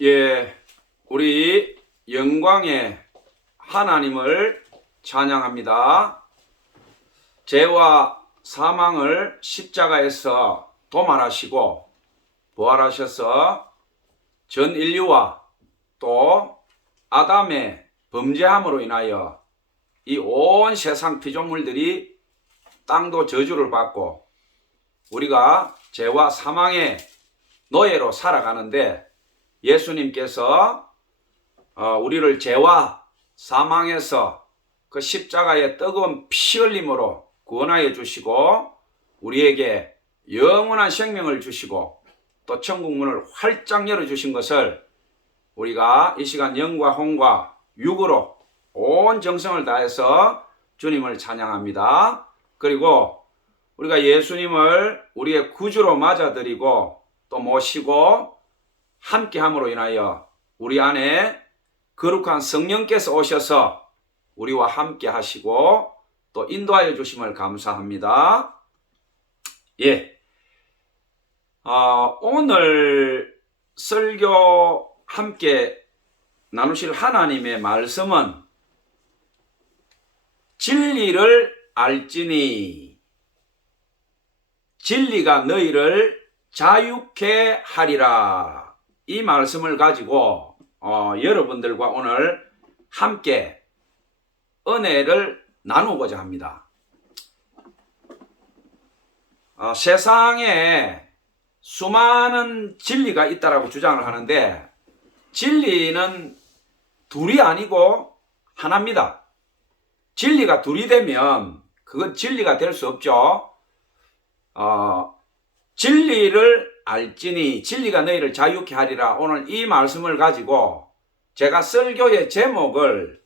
예, 우리 영광의 하나님을 찬양합니다. 죄와 사망을 십자가에서 도말하시고 부활하셔서 전 인류와 또 아담의 범죄함으로 인하여 이 온 세상 피조물들이 땅도 저주를 받고 우리가 죄와 사망의 노예로 살아가는데 예수님께서 우리를 죄와 사망에서 그 십자가의 뜨거운 피 흘림으로 구원하여 주시고 우리에게 영원한 생명을 주시고 또 천국 문을 활짝 열어주신 것을 우리가 이 시간 영과 혼과 육으로 온 정성을 다해서 주님을 찬양합니다. 그리고 우리가 예수님을 우리의 구주로 맞아들이고 또 모시고 함께함으로 인하여 우리 안에 거룩한 성령께서 오셔서 우리와 함께 하시고 또 인도하여 주심을 감사합니다. 예, 오늘 설교 함께 나누실 하나님의 말씀은 진리를 알지니 진리가 너희를 자유케 하리라. 이 말씀을 가지고 여러분들과 오늘 함께 은혜를 나누고자 합니다. 세상에 수많은 진리가 있다라고 주장을 하는데 진리는 둘이 아니고 하나입니다. 진리가 둘이 되면 그건 진리가 될 수 없죠. 진리를 알지니 진리가 너희를 자유케 하리라. 오늘 이 말씀을 가지고 제가 설교의 제목을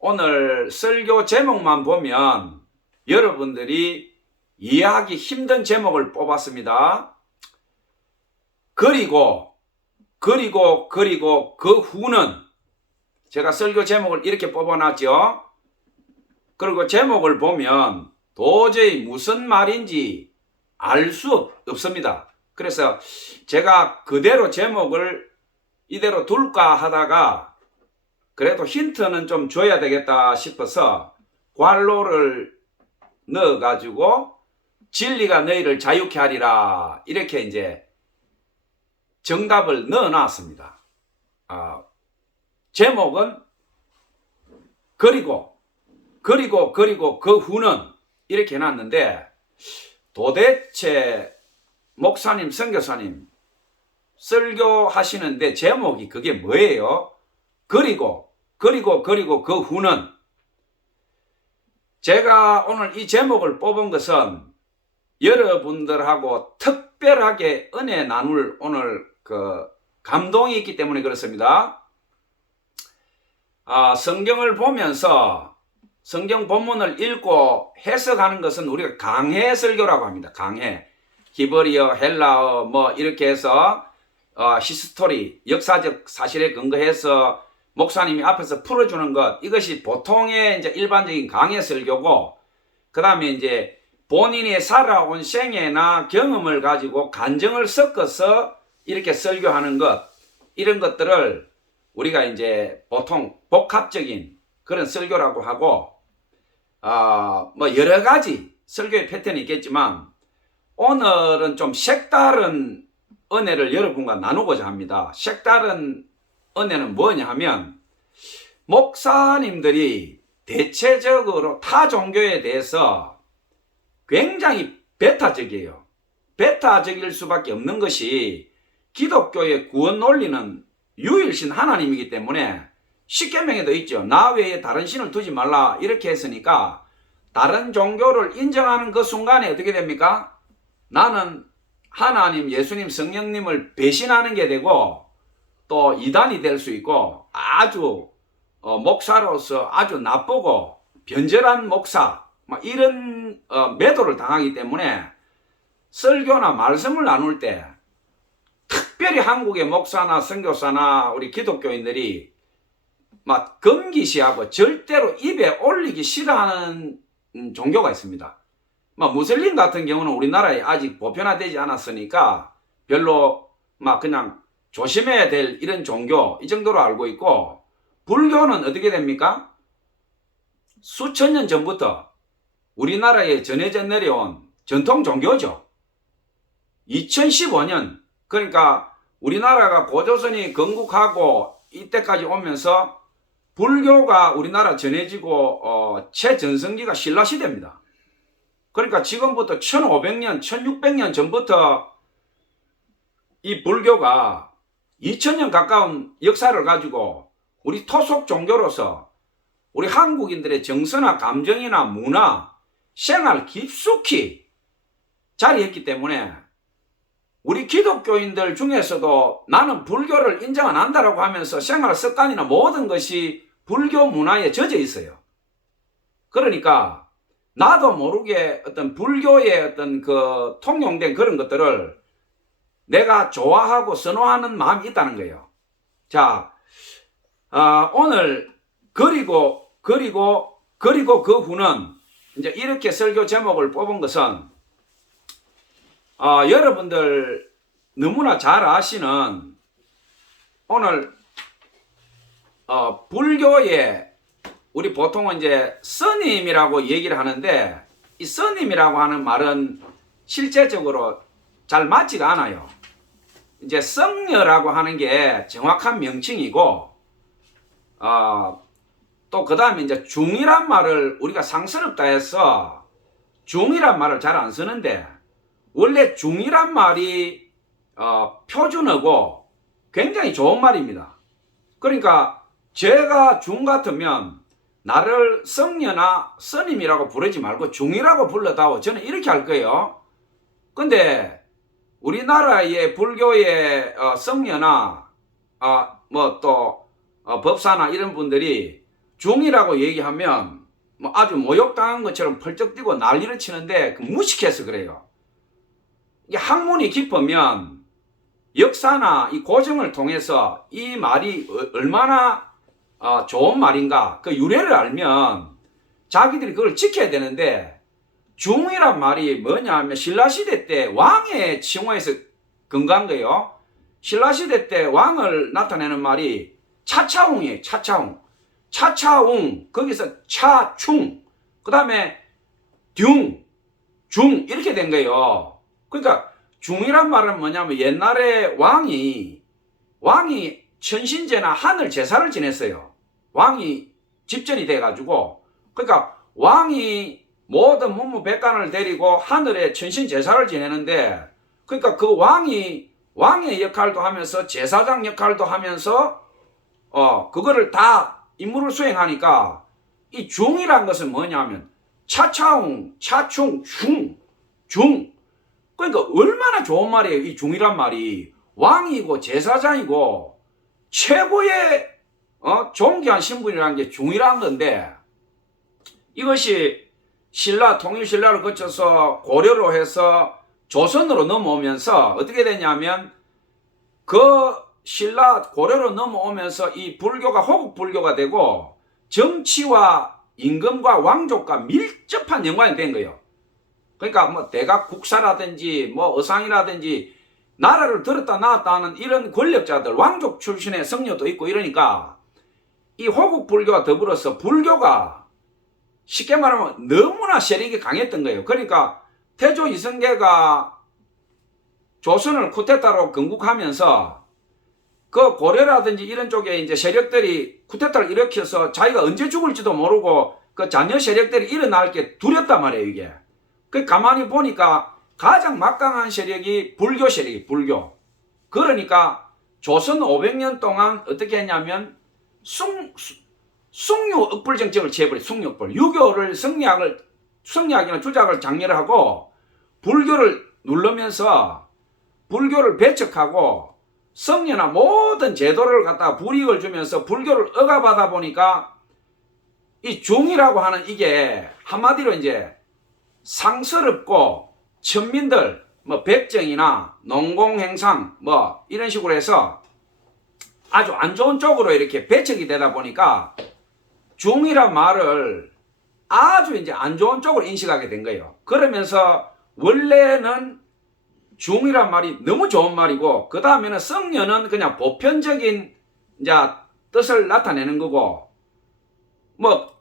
오늘 설교 제목만 보면 여러분들이 이해하기 힘든 제목을 뽑았습니다. 그리고 그 후는 제가 설교 제목을 이렇게 뽑아놨죠. 그리고 제목을 보면 도저히 무슨 말인지 알 수 없습니다. 그래서 제가 그대로 제목을 이대로 둘까 하다가 그래도 힌트는 좀 줘야 되겠다 싶어서 괄호를 넣어가지고 진리가 너희를 자유케 하리라 이렇게 이제 정답을 넣어놨습니다. 제목은 그리고 그 후는 이렇게 해놨는데 도대체 목사님, 선교사님 설교하시는데 제목이 그게 뭐예요? 그리고 그 후는 제가 오늘 이 제목을 뽑은 것은 여러분들하고 특별하게 은혜 나눌 오늘 그 감동이 있기 때문에 그렇습니다. 성경을 보면서 성경 본문을 읽고 해석하는 것은 우리가 강해 설교라고 합니다. 강해. 히브리어, 헬라어 뭐 이렇게 해서 히스토리, 역사적 사실에 근거해서 목사님이 앞에서 풀어주는 것, 이것이 보통의 이제 일반적인 강해 설교고, 그 다음에 이제 본인이 살아온 생애나 경험을 가지고 간증을 섞어서 이렇게 설교하는 것, 이런 것들을 우리가 이제 보통 복합적인 그런 설교라고 하고, 뭐 여러 가지 설교의 패턴이 있겠지만 오늘은 좀 색다른 은혜를 여러분과 나누고자 합니다. 색다른 은혜는 뭐냐 하면 목사님들이 대체적으로 타 종교에 대해서 굉장히 배타적이에요. 배타적일 수밖에 없는 것이 기독교의 구원 논리는 유일신 하나님이기 때문에 십계명에도 있죠. 나 외에 다른 신을 두지 말라 이렇게 했으니까 다른 종교를 인정하는 그 순간에 어떻게 됩니까? 나는 하나님, 예수님, 성령님을 배신하는 게 되고 또 이단이 될 수 있고 아주 목사로서 아주 나쁘고 변절한 목사 이런 매도를 당하기 때문에 설교나 말씀을 나눌 때 특별히 한국의 목사나 선교사나 우리 기독교인들이 막 금기시하고 절대로 입에 올리기 싫어하는 종교가 있습니다. 무슬림 같은 경우는 우리나라에 아직 보편화되지 않았으니까 별로 막 그냥 조심해야 될 이런 종교, 이 정도로 알고 있고, 불교는 어떻게 됩니까? 수천 년 전부터 우리나라에 전해져 내려온 전통 종교죠. 2015년, 그러니까 우리나라가 고조선이 건국하고 이때까지 오면서 불교가 우리나라 전해지고 최전성기가 신라시대입니다. 그러니까 지금부터 1500년, 1600년 전부터 이 불교가 2000년 가까운 역사를 가지고 우리 토속 종교로서 우리 한국인들의 정서나 감정이나 문화, 생활 깊숙이 자리했기 때문에 우리 기독교인들 중에서도 나는 불교를 인정 안 한다라고 하면서 생활 습관이나 모든 것이 불교 문화에 젖어 있어요. 그러니까 나도 모르게 어떤 불교의 어떤 그 통용된 그런 것들을 내가 좋아하고 선호하는 마음이 있다는 거예요. 자, 오늘 그리고 그 후는 이제 이렇게 설교 제목을 뽑은 것은 여러분들 너무나 잘 아시는 오늘 불교의 우리 보통은 이제 스님이라고 얘기를 하는데 이 스님이라고 하는 말은 실제적으로 잘 맞지가 않아요. 이제 성녀라고 하는 게 정확한 명칭이고 또 그 다음에 이제 중이란 말을 우리가 상스럽다 해서 중이란 말을 잘 안 쓰는데 원래 중이란 말이 표준어고 굉장히 좋은 말입니다. 그러니까 제가 중 같으면 나를 성녀나 스님이라고 부르지 말고 중이라고 불러다오. 저는 이렇게 할 거예요. 근데 우리나라의 불교의 성녀나 뭐 또 법사나 이런 분들이 중이라고 얘기하면 뭐 아주 모욕당한 것처럼 펄쩍 뛰고 난리를 치는데 무식해서 그래요. 이게 학문이 깊으면 역사나 이 고증을 통해서 이 말이 얼마나 좋은 말인가 그 유래를 알면 자기들이 그걸 지켜야 되는데 중이란 말이 뭐냐 하면 신라시대 때 왕의 칭호에서 근거한 거예요. 신라시대 때 왕을 나타내는 말이 차차웅이에요. 차차웅. 차차웅 거기서 차충 그 다음에 중 이렇게 된 거예요. 그러니까 중이란 말은 뭐냐면 옛날에 왕이 천신제나 하늘 제사를 지냈어요. 왕이 집전이 돼가지고 그러니까 왕이 모든 문무백관을 데리고 하늘에 천신 제사를 지내는데 그러니까 그 왕의 역할도 하면서 제사장 역할도 하면서 그거를 다 임무를 수행하니까 이 중이란 것은 뭐냐면 차차웅, 차충, 중 그러니까 얼마나 좋은 말이에요. 이 중이란 말이 왕이고 제사장이고 최고의 존귀한 신분이라는 게 중이라는 건데 이것이 통일신라를 거쳐서 고려로 해서 조선으로 넘어오면서 어떻게 되냐면 그 고려로 넘어오면서 이 불교가 호국 불교가 되고 정치와 임금과 왕족과 밀접한 연관이 된 거예요. 그러니까 뭐 대각 국사라든지 뭐 어상이라든지 나라를 들었다 놨다 하는 이런 권력자들 왕족 출신의 성녀도 있고 이러니까 이 호국 불교와 더불어서 불교가 쉽게 말하면 너무나 세력이 강했던 거예요. 그러니까 태조 이성계가 조선을 쿠데타로 건국하면서 그 고려라든지 이런 쪽에 이제 세력들이 쿠데타를 일으켜서 자기가 언제 죽을지도 모르고 그 잔여 세력들이 일어날 게 두렵단 말이에요, 이게. 그 가만히 보니까 가장 막강한 세력이 불교 세력이 불교. 그러니까 조선 500년 동안 어떻게 했냐면 숭유억불 정책을 취해버려. 숭유억불. 유교를 성리학이나 주작을 장려를 하고 불교를 누르면서 불교를 배척하고 성녀나 모든 제도를 갖다가 불이익을 주면서 불교를 억압하다 보니까 이 중이라고 하는 이게 한마디로 이제 상스럽고 천민들 뭐 백정이나 농공행상 뭐 이런 식으로 해서 아주 안 좋은 쪽으로 이렇게 배척이 되다 보니까 중이란 말을 아주 이제 안 좋은 쪽으로 인식하게 된 거예요. 그러면서 원래는 중이란 말이 너무 좋은 말이고, 그 다음에는 성녀는 그냥 보편적인 이제 뜻을 나타내는 거고, 뭐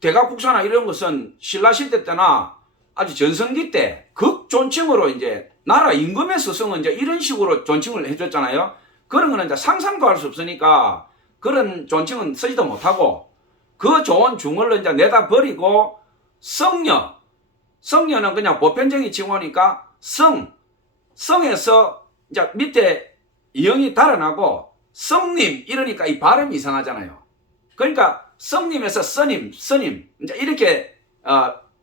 대각국사나 이런 것은 신라 시대 때나 아주 전성기 때 극존칭으로 이제 나라 임금의 스승은 이제 이런 식으로 존칭을 해줬잖아요. 그런 거는 이제 상상도 할 수 없으니까 그런 존칭은 쓰지도 못하고, 그 좋은 중을 이제 내다 버리고 성녀는 그냥 보편적인 칭호니까 성에서 이제 밑에 이응이 달아나고 성님 이러니까 이 발음이 이상하잖아요. 그러니까 성님에서 스님 이제 이렇게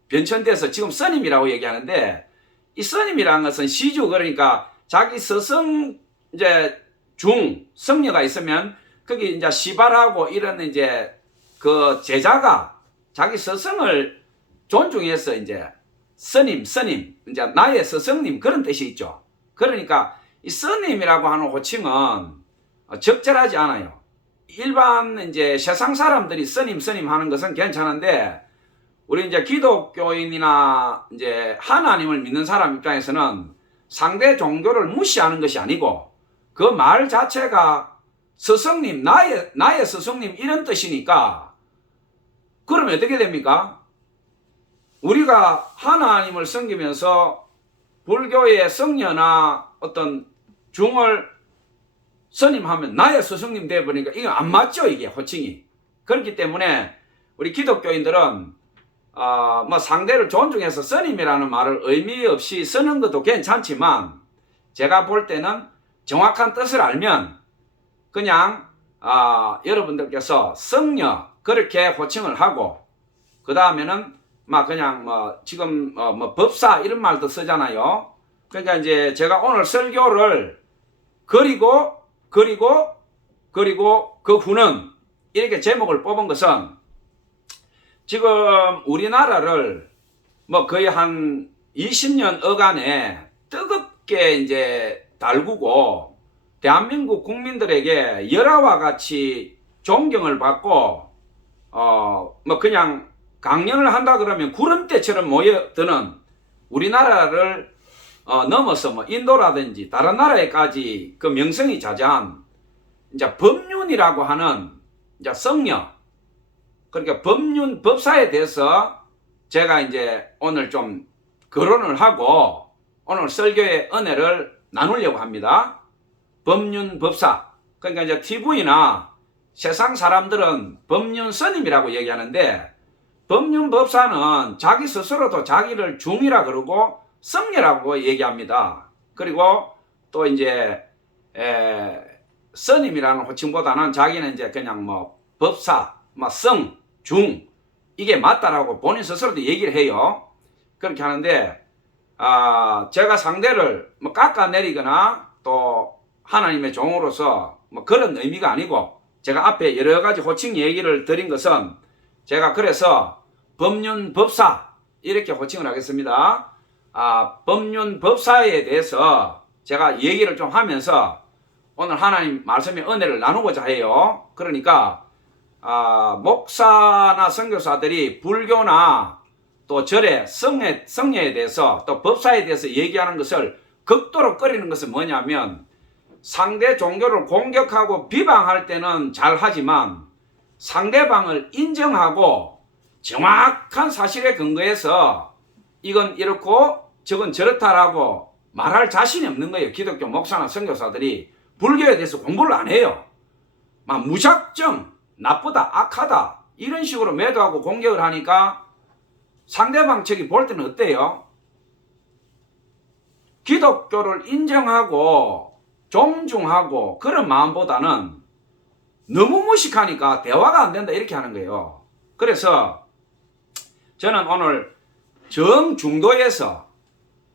변천돼서 지금 스님이라고 얘기하는데, 이 스님이라는 것은 시주, 그러니까 자기 스승 이제 성녀가 있으면 거기 이제 시발하고 이런 이제 그 제자가 자기 스승을 존중해서 이제 스님 이제 나의 스승님 그런 뜻이 있죠. 그러니까 이 스님이라고 하는 호칭은 적절하지 않아요. 일반 이제 세상 사람들이 스님 하는 것은 괜찮은데, 우리 이제 기독교인이나 이제 하나님을 믿는 사람 입장에서는 상대 종교를 무시하는 것이 아니고, 그 말 자체가 스승님, 나의 스승님 이런 뜻이니까, 그러면 어떻게 됩니까? 우리가 하나님을 섬기면서 불교의 성녀나 어떤 중을 스님하면 나의 스승님 되어버리니까 이거 안 맞죠, 이게 호칭이. 그렇기 때문에 우리 기독교인들은 뭐 상대를 존중해서 스님이라는 말을 의미 없이 쓰는 것도 괜찮지만, 제가 볼 때는 정확한 뜻을 알면 그냥 여러분들께서 성녀 그렇게 호칭을 하고, 그 다음에는 막 그냥 뭐 지금 뭐 법사 이런 말도 쓰잖아요. 그러니까 이제 제가 오늘 설교를 그리고 그 후는 이렇게 제목을 뽑은 것은, 지금 우리나라를 뭐 거의 한 20년 어간에 뜨겁게 이제 달구고, 대한민국 국민들에게 열화와 같이 존경을 받고 뭐 그냥 강연을 한다 그러면 구름대처럼 모여드는 우리나라를 넘어서 뭐 인도라든지 다른 나라에까지 그 명성이 자자한 이제 법륜이라고 하는 이제 성녀, 그러니까 법사에 대해서 제가 이제 오늘 좀 거론을 하고 오늘 설교의 은혜를 나누려고 합니다. 법륜법사, 그러니까 이제 TV나 세상 사람들은 법륜스님이라고 얘기하는데, 법륜법사는 자기 스스로도 자기를 중이라 그러고 성녀라고 얘기합니다. 그리고 또 이제 스님이라는 호칭보다는 자기는 이제 그냥 뭐 법사, 뭐 성, 중 이게 맞다라고 본인 스스로도 얘기를 해요. 그렇게 하는데 제가 상대를 뭐 깎아내리거나 또 하나님의 종으로서 뭐 그런 의미가 아니고, 제가 앞에 여러 가지 호칭 얘기를 드린 것은 제가 그래서 법륜법사 이렇게 호칭을 하겠습니다. 법륜법사에 대해서 제가 얘기를 좀 하면서 오늘 하나님 말씀의 은혜를 나누고자 해요. 그러니까 목사나 선교사들이 불교나 또 절에 성례에 대해서 또 법사에 대해서 얘기하는 것을 극도로 꺼리는 것은 뭐냐면, 상대 종교를 공격하고 비방할 때는 잘하지만 상대방을 인정하고 정확한 사실에 근거해서 이건 이렇고 저건 저렇다라고 말할 자신이 없는 거예요. 기독교 목사나 선교사들이 불교에 대해서 공부를 안 해요. 막 무작정 나쁘다, 악하다 이런 식으로 매도하고 공격을 하니까 상대방 측이 볼 때는 어때요? 기독교를 인정하고 존중하고 그런 마음보다는 너무 무식하니까 대화가 안 된다 이렇게 하는 거예요. 그래서 저는 오늘 정중도에서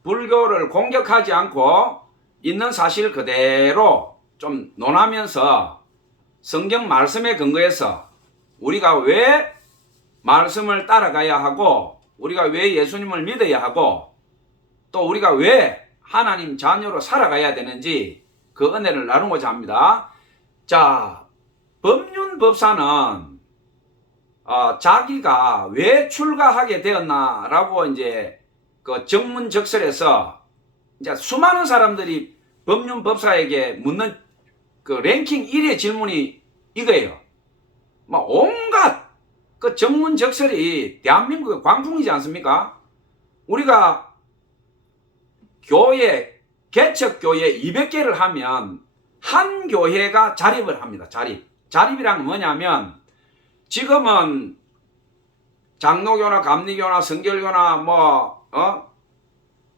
불교를 공격하지 않고 있는 사실 그대로 좀 논하면서 성경 말씀에 근거해서 우리가 왜 말씀을 따라가야 하고, 우리가 왜 예수님을 믿어야 하고, 또 우리가 왜 하나님 자녀로 살아가야 되는지 그 은혜를 나누고자 합니다. 자, 법륜법사는 자기가 왜 출가하게 되었나라고 이제 그 정문적설에서 이제 수많은 사람들이 법륜법사에게 묻는 그 랭킹 1의 질문이 이거예요. 뭐 온갖 그 정문적설이 대한민국의 광풍이지 않습니까? 우리가 교회, 개척교회 200개를 하면 한 교회가 자립을 합니다. 자립이란 건 뭐냐면 지금은 장로교나 감리교나 성결교나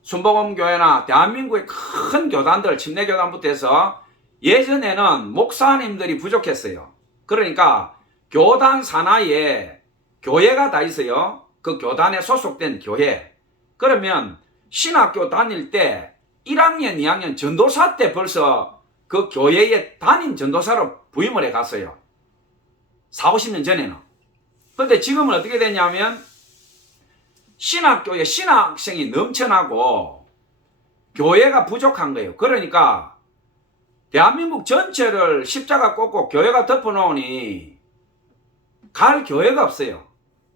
순복음교회나 대한민국의 큰 교단들, 침례교단부터 해서 예전에는 목사님들이 부족했어요. 그러니까 교단 산하에 교회가 다 있어요. 그 교단에 소속된 교회. 그러면 신학교 다닐 때 1학년, 2학년 전도사 때 벌써 그 교회에 담임 전도사로 부임을 해갔어요. 40, 50년 전에는. 그런데 지금은 어떻게 되냐면 신학교에 신학생이 넘쳐나고 교회가 부족한 거예요. 그러니까 대한민국 전체를 십자가 꽂고 교회가 덮어놓으니 갈 교회가 없어요.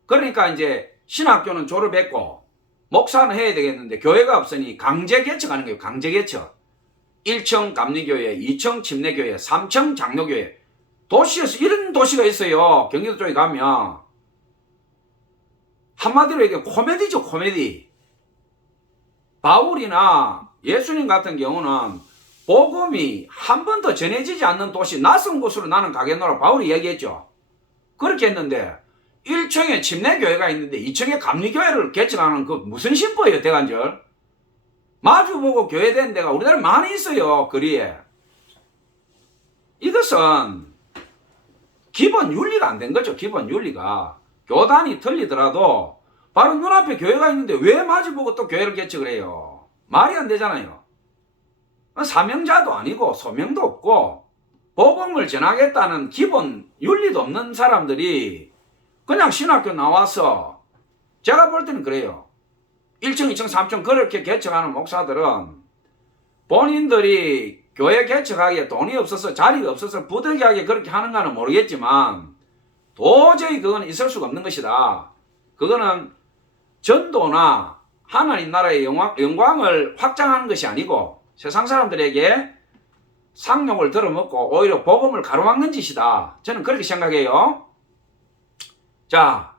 그러니까 이제 신학교는 졸업했고 목사는 해야 되겠는데 교회가 없으니 강제 개척하는 거예요. 강제 개척. 1층 감리교회, 2층 침례교회, 3층 장로교회. 도시에서 이런 도시가 있어요. 경기도 쪽에 가면. 한마디로 얘기해 코미디죠. 코미디. 바울이나 예수님 같은 경우는 복음이 한 번도 전해지지 않는 도시, 낯선 곳으로 나는 가겠노라 바울이 얘기했죠. 그렇게 했는데 1층에 침례교회가 있는데 2층에 감리교회를 개척하는 그 무슨 심보예요. 대간절. 마주보고 교회된 데가 우리나라에 많이 있어요. 거리에. 이것은 기본 윤리가 안 된 거죠. 기본 윤리가. 교단이 틀리더라도 바로 눈앞에 교회가 있는데 왜 마주보고 또 교회를 개척을 해요. 말이 안 되잖아요. 사명자도 아니고 소명도 없고 복음을 전하겠다는 기본 윤리도 없는 사람들이 그냥 신학교 나와서 제가 볼 때는 그래요. 1층, 2층, 3층 그렇게 개척하는 목사들은 본인들이 교회 개척하기에 돈이 없어서 자리가 없어서 부득이하게 그렇게 하는가는 모르겠지만 도저히 그건 있을 수가 없는 것이다. 그거는 전도나 하나님 나라의 영광을 확장하는 것이 아니고 세상 사람들에게 상욕을 들어먹고 오히려 복음을 가로막는 짓이다. 저는 그렇게 생각해요. 자,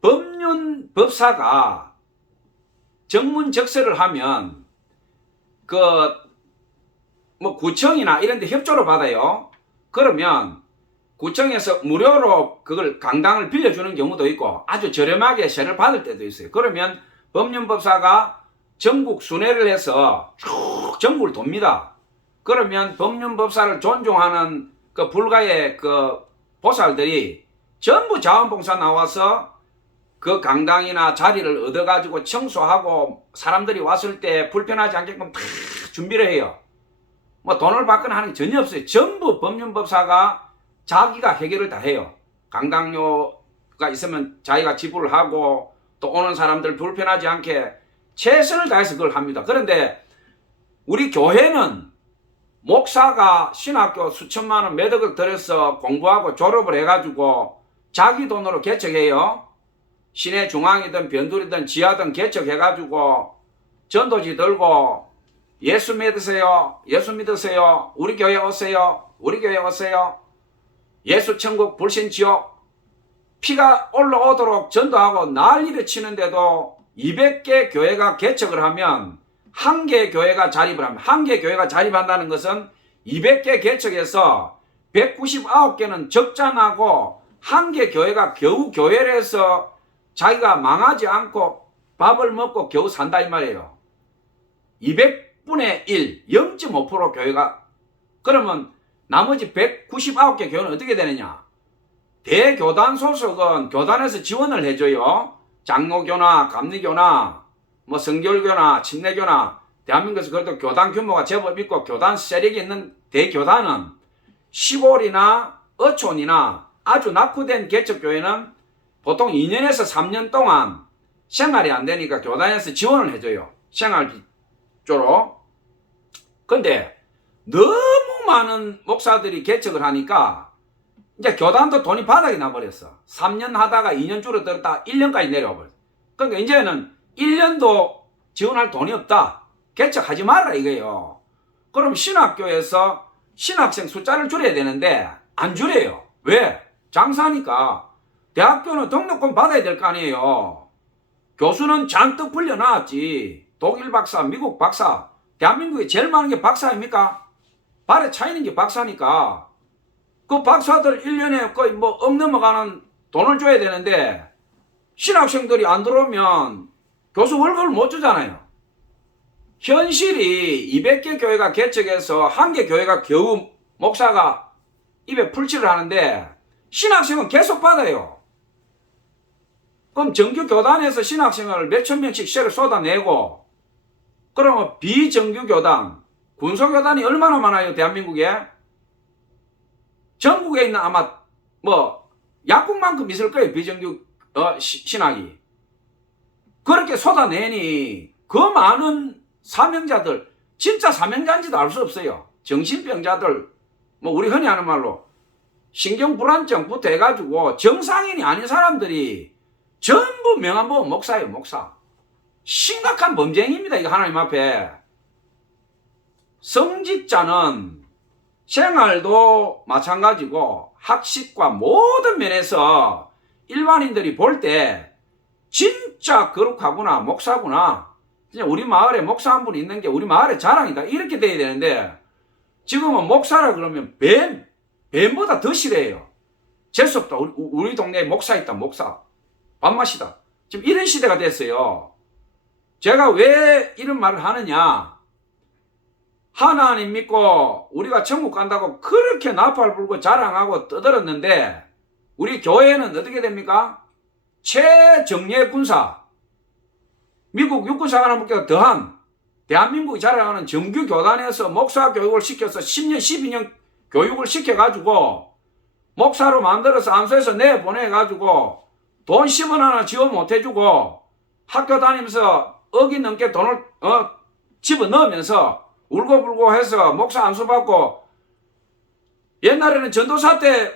법륜법사가 정문적설을 하면 구청이나 이런 데 협조를 받아요. 그러면 구청에서 무료로 그걸 강당을 빌려주는 경우도 있고 아주 저렴하게 세를 받을 때도 있어요. 그러면 법륜법사가 전국 순회를 해서 쭉 전국을 돕니다. 그러면 법륜법사를 존중하는 그 불가의 그 보살들이 전부 자원봉사 나와서 그 강당이나 자리를 얻어가지고 청소하고 사람들이 왔을 때 불편하지 않게끔 다 준비를 해요. 뭐 돈을 받거나 하는 게 전혀 없어요. 전부 법륜법사가 자기가 해결을 다 해요. 강당료가 있으면 자기가 지불을 하고 또 오는 사람들 불편하지 않게 최선을 다해서 그걸 합니다. 그런데 우리 교회는 목사가 신학교 수천만 원 매덕을 들여서 공부하고 졸업을 해가지고 자기 돈으로 개척해요. 시내 중앙이든 변두리든 지하든 개척해가지고 전도지 들고 예수 믿으세요. 예수 믿으세요. 우리 교회 오세요. 우리 교회 오세요. 예수 천국 불신 지옥 피가 올라오도록 전도하고 난리를 치는데도 200개 교회가 개척을 하면 한 개 교회가 자립을 합니다. 한 개 교회가 자립한다는 것은 200개 개척해서 199개는 적자나고 한 개 교회가 겨우 교회를 해서 자기가 망하지 않고 밥을 먹고 겨우 산다 이 말이에요. 200분의 1, 0.5% 교회가. 그러면 나머지 199개 교회는 어떻게 되느냐? 대교단 소속은 교단에서 지원을 해줘요. 장로교나 감리교나 뭐 성결교나 침례교나 대한민국에서 그래도 교단 규모가 제법 있고 교단 세력이 있는 대교단은 시골이나 어촌이나 아주 낙후된 개척교회는 보통 2년에서 3년 동안 생활이 안 되니까 교단에서 지원을 해줘요. 생활비조로. 근데 너무 많은 목사들이 개척을 하니까 이제 교단도 돈이 바닥이 나버렸어. 3년 하다가 2년 줄어들었다가 1년까지 내려와 버렸어. 그러니까 이제는 1년도 지원할 돈이 없다. 개척하지 말라 이거예요. 그럼 신학교에서 신학생 숫자를 줄여야 되는데 안 줄여요. 왜? 장사니까. 대학교는 등록금 받아야 될 거 아니에요. 교수는 잔뜩 불려놨지. 독일 박사, 미국 박사. 대한민국에 제일 많은 게 박사입니까? 발에 차이는 게 박사니까. 그 박사들 1년에 거의 뭐 억 넘어가는 돈을 줘야 되는데 신학생들이 안 들어오면 교수 월급을 못 주잖아요. 현실이 200개 교회가 개척해서 1개 교회가 겨우 목사가 입에 풀칠을 하는데 신학생은 계속 받아요. 그럼 정규 교단에서 신학생을 몇천 명씩 세를 쏟아내고 그러면 비정규 교단, 군소교단이 얼마나 많아요 대한민국에? 전국에 있는 아마 뭐 약국만큼 있을 거예요 비정규 신학이. 그렇게 쏟아내니 그 많은 사명자들 진짜 사명자인지도 알 수 없어요. 정신병자들 뭐 우리 흔히 하는 말로 신경불안증부터 해가지고 정상인이 아닌 사람들이 전부 명함보험 목사예요. 목사. 심각한 범죄행위입니다. 이거 하나님 앞에. 성직자는 생활도 마찬가지고 학식과 모든 면에서 일반인들이 볼 때 진짜 거룩하구나 목사구나 진짜 우리 마을에 목사 한 분 있는 게 우리 마을의 자랑이다 이렇게 돼야 되는데 지금은 목사라 그러면 뱀보다 더 싫어해요. 재수없다. 우리 동네에 목사 있다. 목사 밥맛이다. 지금 이런 시대가 됐어요. 제가 왜 이런 말을 하느냐. 하나님 믿고 우리가 천국 간다고 그렇게 나팔 불고 자랑하고 떠들었는데 우리 교회는 어떻게 됩니까? 최정예 군사 미국 육군사관학부가 더한 대한민국이 자랑하는 정규 교단에서 목사 교육을 시켜서 10년 12년 교육을 시켜가지고 목사로 만들어서 안수해서 내보내가지고 돈 10원 하나 지원 못해주고 학교 다니면서 억이 넘게 돈을 집어넣으면서 울고불고 해서 목사 안수받고 옛날에는 전도사 때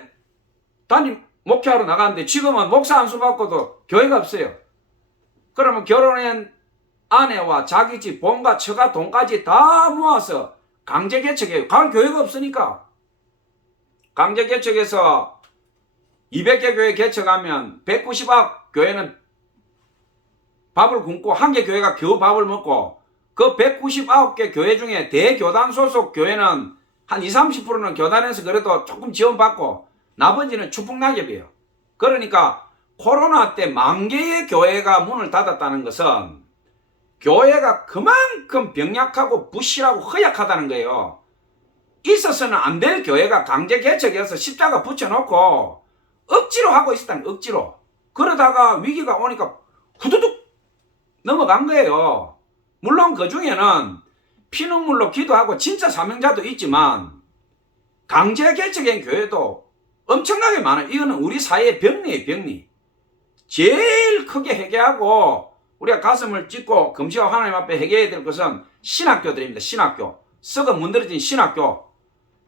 담임 목회하러 나갔는데 지금은 목사 안수받고도 교회가 없어요. 그러면 결혼한 아내와 자기 집 본가 처가 돈까지 다 모아서 강제 개척해요. 갈 교회가 없으니까. 강제 개척해서 200개 교회 개척하면 190억 교회는 밥을 굶고 1개 교회가 겨우 밥을 먹고 그 199개 교회 중에 대교단 소속 교회는 한 20, 30%는 교단에서 그래도 조금 지원받고 나머지는 추풍낙엽이에요. 그러니까 코로나 때 10,000개의 교회가 문을 닫았다는 것은 교회가 그만큼 병약하고 부실하고 허약하다는 거예요. 있어서는 안 될 교회가 강제 개척해서 십자가 붙여놓고 억지로 하고 있었다는 거예요. 억지로. 그러다가 위기가 오니까 후두둑 넘어간 거예요. 물론 그 중에는 피눈물로 기도하고 진짜 사명자도 있지만 강제 개척한 교회도 엄청나게 많아요. 이거는 우리 사회의 병리예요. 병리. 제일 크게 회개하고 우리가 가슴을 찢고 금시와 하나님 앞에 회개해야 될 것은 신학교들입니다. 신학교. 썩어 문드러진 신학교.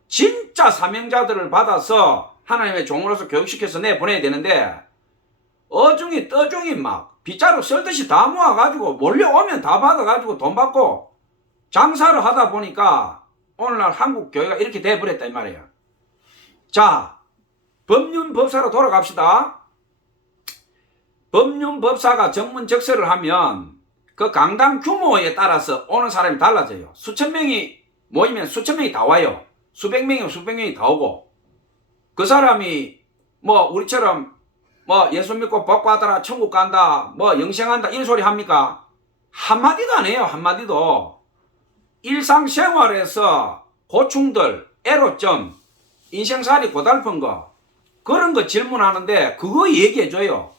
진짜 사명자들을 받아서 하나님의 종으로서 교육시켜서 내보내야 되는데 어중이 떠중이 막 빗자루 썰듯이 다 모아가지고 몰려오면 다 받아가지고 돈 받고 장사를 하다 보니까 오늘날 한국 교회가 이렇게 돼버렸다 이 말이에요. 자, 법륜법사로 돌아갑시다. 법륜법사가 정문적설을 하면 그 강당 규모에 따라서 오는 사람이 달라져요. 수천 명이 모이면 수천 명이 다 와요. 수백 명이면 수백 명이 다 오고 그 사람이 뭐 우리처럼 뭐 예수 믿고 복 받아라 천국 간다 뭐 영생한다 이런 소리 합니까? 한마디도 안 해요. 한마디도. 일상생활에서 고충들 애로점 인생살이 고달픈 거 그런 거 질문하는데 그거 얘기해줘요.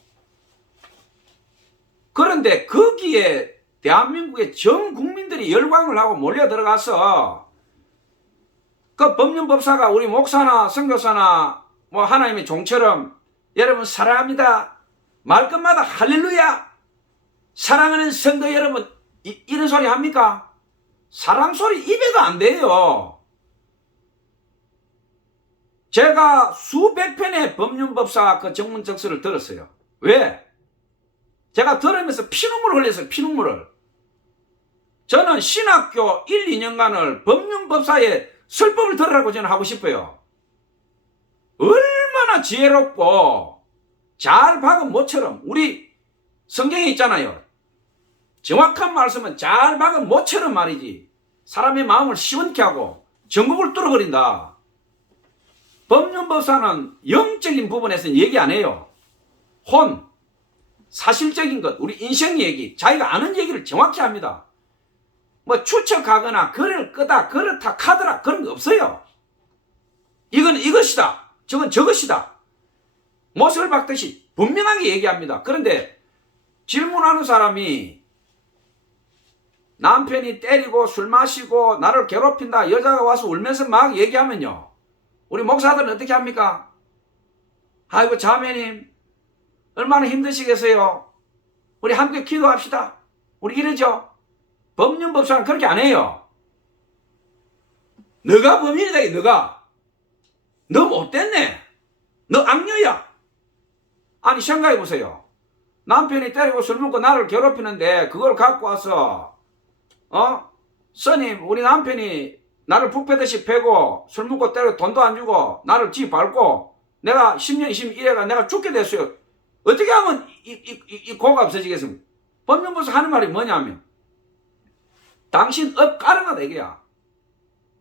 그런데 거기에 대한민국의 전 국민들이 열광을 하고 몰려 들어가서 그 법륜법사가 우리 목사나 선교사나 뭐 하나님의 종처럼 여러분 사랑합니다. 말끝마다 할렐루야 사랑하는 성도 여러분 이런 소리 합니까? 사랑 소리 입에도 안 돼요. 제가 수백 편의 법륜법사 그 정문적설을 들었어요. 왜? 제가 들으면서 피눈물을 흘렸어요. 피눈물을. 저는 신학교 1, 2년간을 법륜법사의 설법을 들으라고 저는 하고 싶어요. 얼마나 지혜롭고 잘 박은 모처럼, 우리 성경에 있잖아요. 정확한 말씀은 잘 박은 모처럼 말이지 사람의 마음을 시원케 하고 전국을 뚫어버린다. 법륜법사는 영적인 부분에서는 얘기 안 해요. 혼, 사실적인 것, 우리 인생 얘기, 자기가 아는 얘기를 정확히 합니다. 뭐 추측하거나 글을 끄다, 그렇다, 카더라, 그런 거 없어요. 이건 이것이다, 저건 저것이다, 못을 박듯이 분명하게 얘기합니다. 그런데 질문하는 사람이 남편이 때리고 술 마시고 나를 괴롭힌다, 여자가 와서 울면서 막 얘기하면요, 우리 목사들은 어떻게 합니까? 아이고 자매님 얼마나 힘드시겠어요? 우리 함께 기도합시다. 우리 이러죠. 법륜법사는 그렇게 안 해요. 너가 범인이다. 너가. 너 못됐네. 너 악녀야. 아니 생각해 보세요. 남편이 때리고 술 먹고 나를 괴롭히는데 그걸 갖고 와서 스님 우리 남편이 나를 북패듯이 패고 술 먹고 때리고 돈도 안 주고 나를 지 밟고 내가 10년 20년 이래가 내가 죽게 됐어요. 어떻게 하면 이 고가 없어지겠습니까? 법륜법사 하는 말이 뭐냐면 당신 업 까르마다 이게야.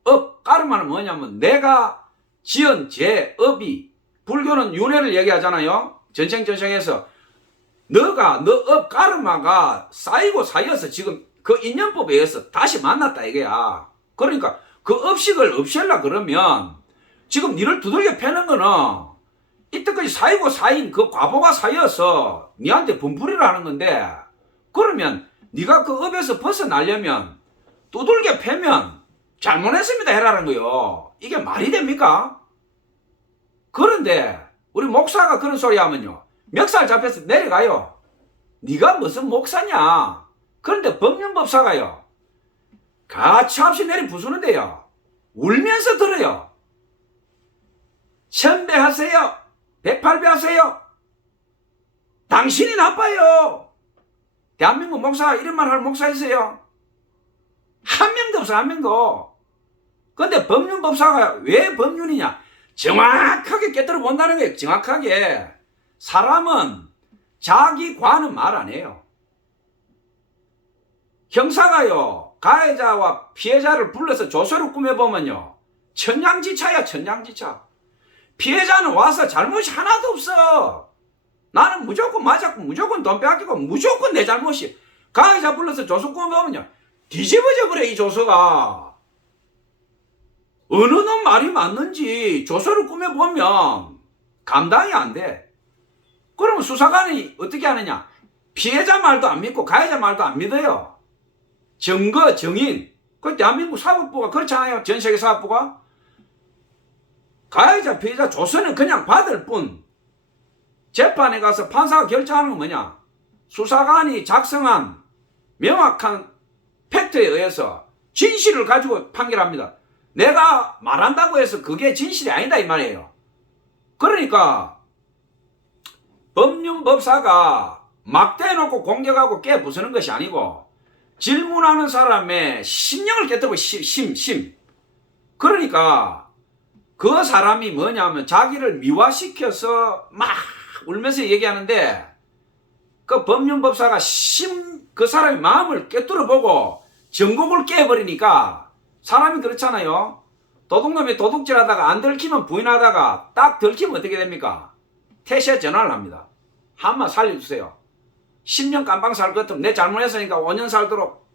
업 까르마는 뭐냐면 내가 지은 죄 업이, 불교는 윤회를 얘기하잖아요. 전생전생에서 너가 너 업 까르마가 쌓이고 쌓여서 지금 그 인연법에 의해서 다시 만났다 이게야. 그러니까 그 업식을 없앨라 그러면 지금 니를 두들겨 패는 거는 이때까지 쌓이고 쌓인 그 과보가 쌓여서 니한테 분풀이를 하는 건데, 그러면 니가 그 업에서 벗어나려면 두들겨 패면 잘못했습니다 해라는 거요. 이게 말이 됩니까? 그런데 우리 목사가 그런 소리 하면요, 멱살 잡혀서 내려가요. 니가 무슨 목사냐. 그런데 법륜법사가요, 가차없이 내리 부수는데요, 울면서 들어요. 천배하세요. 108배 하세요. 당신이 나빠요. 대한민국 목사가 이런 말 할 목사 있어요? 한 명도 없어. 한 명도. 근데 법륜법사가 왜 법륜이냐, 정확하게 깨뜨려 본다는 거예요. 정확하게. 사람은 자기 과는 말 안 해요. 형사가요, 가해자와 피해자를 불러서 조서를 꾸며보면요, 천냥지차야. 천냥지차. 피해자는 와서 잘못이 하나도 없어. 나는 무조건 맞았고 무조건 돈 빼앗기고 무조건 내 잘못이. 가해자 불러서 조서 꾸며보면요, 뒤집어져 버려. 이 조서가 어느 놈 말이 맞는지 조서를 꾸며보면 감당이 안 돼. 그러면 수사관이 어떻게 하느냐, 피해자 말도 안 믿고 가해자 말도 안 믿어요. 증거 정인. 그 대한민국 사법부가 그렇잖아요. 전 세계 사법부가. 가해자 피해자 조서는 그냥 받을 뿐, 재판에 가서 판사가 결정하는 건 뭐냐, 수사관이 작성한 명확한 팩트에 의해서 진실을 가지고 판결합니다. 내가 말한다고 해서 그게 진실이 아니다 이 말이에요. 그러니까 법륜법사가 막 대놓고 공격하고 깨부수는 것이 아니고 질문하는 사람의 심령을 깨뜨리고 심. 그러니까 그 사람이 뭐냐면 자기를 미화시켜서 막 울면서 얘기하는데, 그 법륜법사가 그 사람의 마음을 깨뜨려 보고 전곡을 깨버리니까 사람이 그렇잖아요. 도둑놈이 도둑질하다가 안 들키면 부인하다가 딱 들키면 어떻게 됩니까? 태세 전환을 합니다. 한번 살려주세요. 10년 깜빵 살 것 같으면 내 잘못했으니까 5년 살도록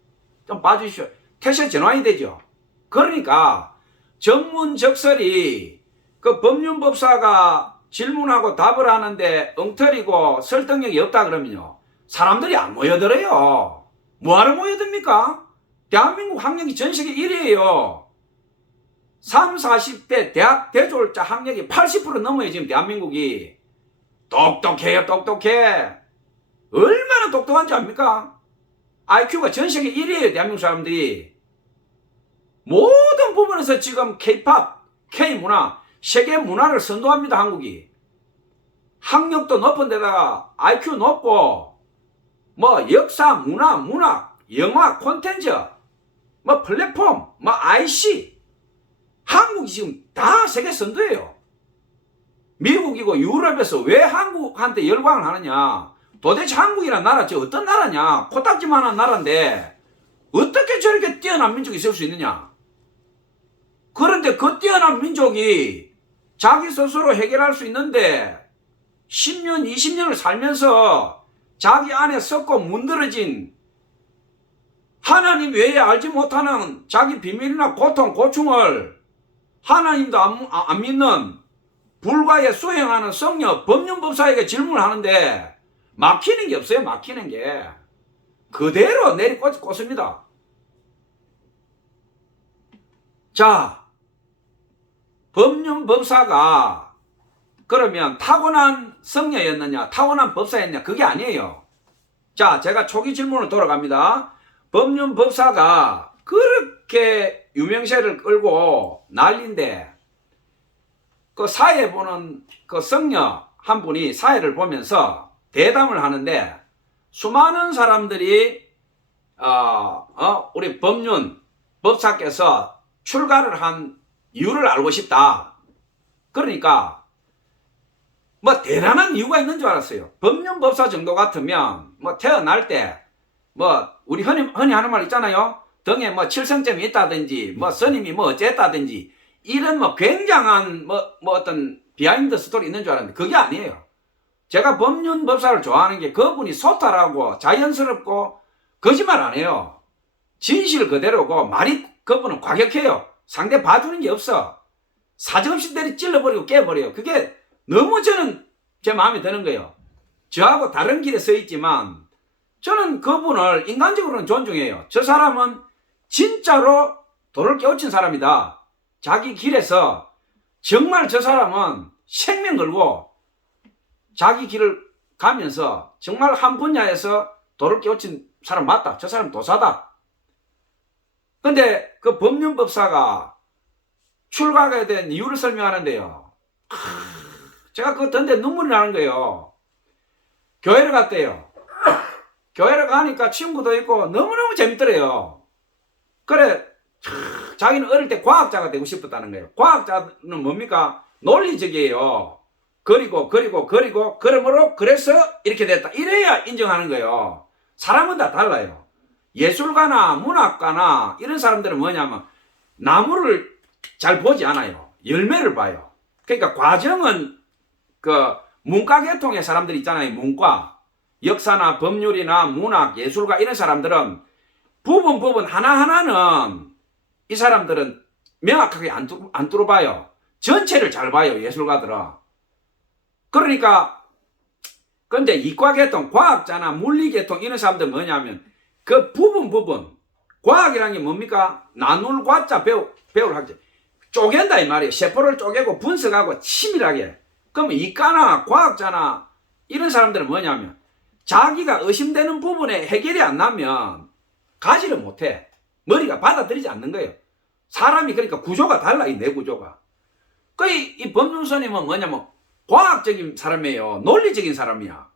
좀 봐주십시오. 태세 전환이 되죠. 그러니까 전문적설이 그 법륜법사가 질문하고 답을 하는데 엉터리고 설득력이 없다 그러면요, 사람들이 안 모여들어요. 뭐하러 모여듭니까? 대한민국 학력이 전세계 1위에요. 30, 40대 대학 대졸자 학력이 80% 넘어요. 지금 대한민국이. 똑똑해요. 똑똑해. 얼마나 똑똑한지 압니까? IQ가 전세계 1위에요. 대한민국 사람들이. 모든 부분에서 지금 K-팝, K-문화, 세계 문화를 선도합니다. 한국이. 학력도 높은 데다가 IQ 높고 뭐 역사, 문학, 영화, 콘텐츠, 뭐 플랫폼, 뭐 IC, 한국이 지금 다 세계 선두예요. 미국이고 유럽에서 왜 한국한테 열광을 하느냐? 도대체 한국이란 나라 저 어떤 나라냐? 코딱지만한 나라인데 어떻게 저렇게 뛰어난 민족이 있을 수 있느냐? 그런데 그 뛰어난 민족이 자기 스스로 해결할 수 있는데 10년, 20년을 살면서 자기 안에 썩고 문드러진 하나님 외에 알지 못하는 자기 비밀이나 고통, 고충을 하나님도 안 믿는 불과에 수행하는 성녀, 법륜법사에게 질문을 하는데 막히는 게 없어요. 막히는 게. 그대로 내리꽂습니다. 자, 법륜법사가 그러면 타고난 성녀였느냐, 타고난 법사였느냐, 그게 아니에요. 자, 제가 초기 질문으로 돌아갑니다. 법륜법사가 그렇게 유명세를 끌고 난리인데, 그 사회 보는 그 성녀 한 분이 사회를 보면서 대담을 하는데, 수많은 사람들이, 우리 법륜법사께서 출가를 한 이유를 알고 싶다. 그러니까, 뭐 대단한 이유가 있는 줄 알았어요. 법륜법사 정도 같으면 뭐 태어날 때 뭐 우리 흔히 하는 말 있잖아요. 등에 뭐 칠성점이 있다든지 뭐 스님이 뭐 어쨌다든지 이런 뭐 굉장한 뭐 어떤 비하인드 스토리 있는 줄 알았는데 그게 아니에요. 제가 법륜법사를 좋아하는 게 그분이 소탈하고 자연스럽고 거짓말 안 해요. 진실 그대로고 말이 그분은 과격해요. 상대 봐주는 게 없어. 사정없이 때리 찔러버리고 깨버려요. 그게 너무 저는 제 마음에 드는 거예요. 저하고 다른 길에 서 있지만 저는 그분을 인간적으로는 존중해요. 저 사람은 진짜로 도를 깨우친 사람이다. 자기 길에서 정말 저 사람은 생명 걸고 자기 길을 가면서 정말 한 분야에서 도를 깨우친 사람 맞다. 저 사람 도사다. 근데 그 법륜법사가 출가하게 된 이유를 설명하는데요. 제가 그거 듣는데 눈물이 나는 거예요. 교회를 갔대요. 교회를 가니까 친구도 있고 너무너무 재밌더래요. 그래, 자기는 어릴 때 과학자가 되고 싶었다는 거예요. 과학자는 뭡니까? 논리적이에요. 그리고 그러므로 그래서 이렇게 됐다. 이래야 인정하는 거예요. 사람은 다 달라요. 예술가나 문학가나 이런 사람들은 뭐냐면 나무를 잘 보지 않아요. 열매를 봐요. 그러니까 과정은 그 문과 계통의 사람들 있잖아요. 문과. 역사나 법률이나 문학, 예술가 이런 사람들은 부분 하나하나는 이 사람들은 명확하게 안 뚫어봐요. 전체를 잘 봐요. 예술가들은. 그러니까 근데 이과 계통, 과학자나 물리 계통 이런 사람들은 뭐냐면 그 부분 과학이라는 게 뭡니까? 나눌 과자 배울 학자 쪼갠다 이 말이에요. 세포를 쪼개고 분석하고 치밀하게. 그러면 이과나 과학자나 이런 사람들은 뭐냐면 자기가 의심되는 부분에 해결이 안 나면 가지를 못해. 머리가 받아들이지 않는 거예요. 사람이 그러니까 구조가 달라. 이 뇌 구조가. 이 법륜스님은 뭐냐면 과학적인 사람이에요. 논리적인 사람이야.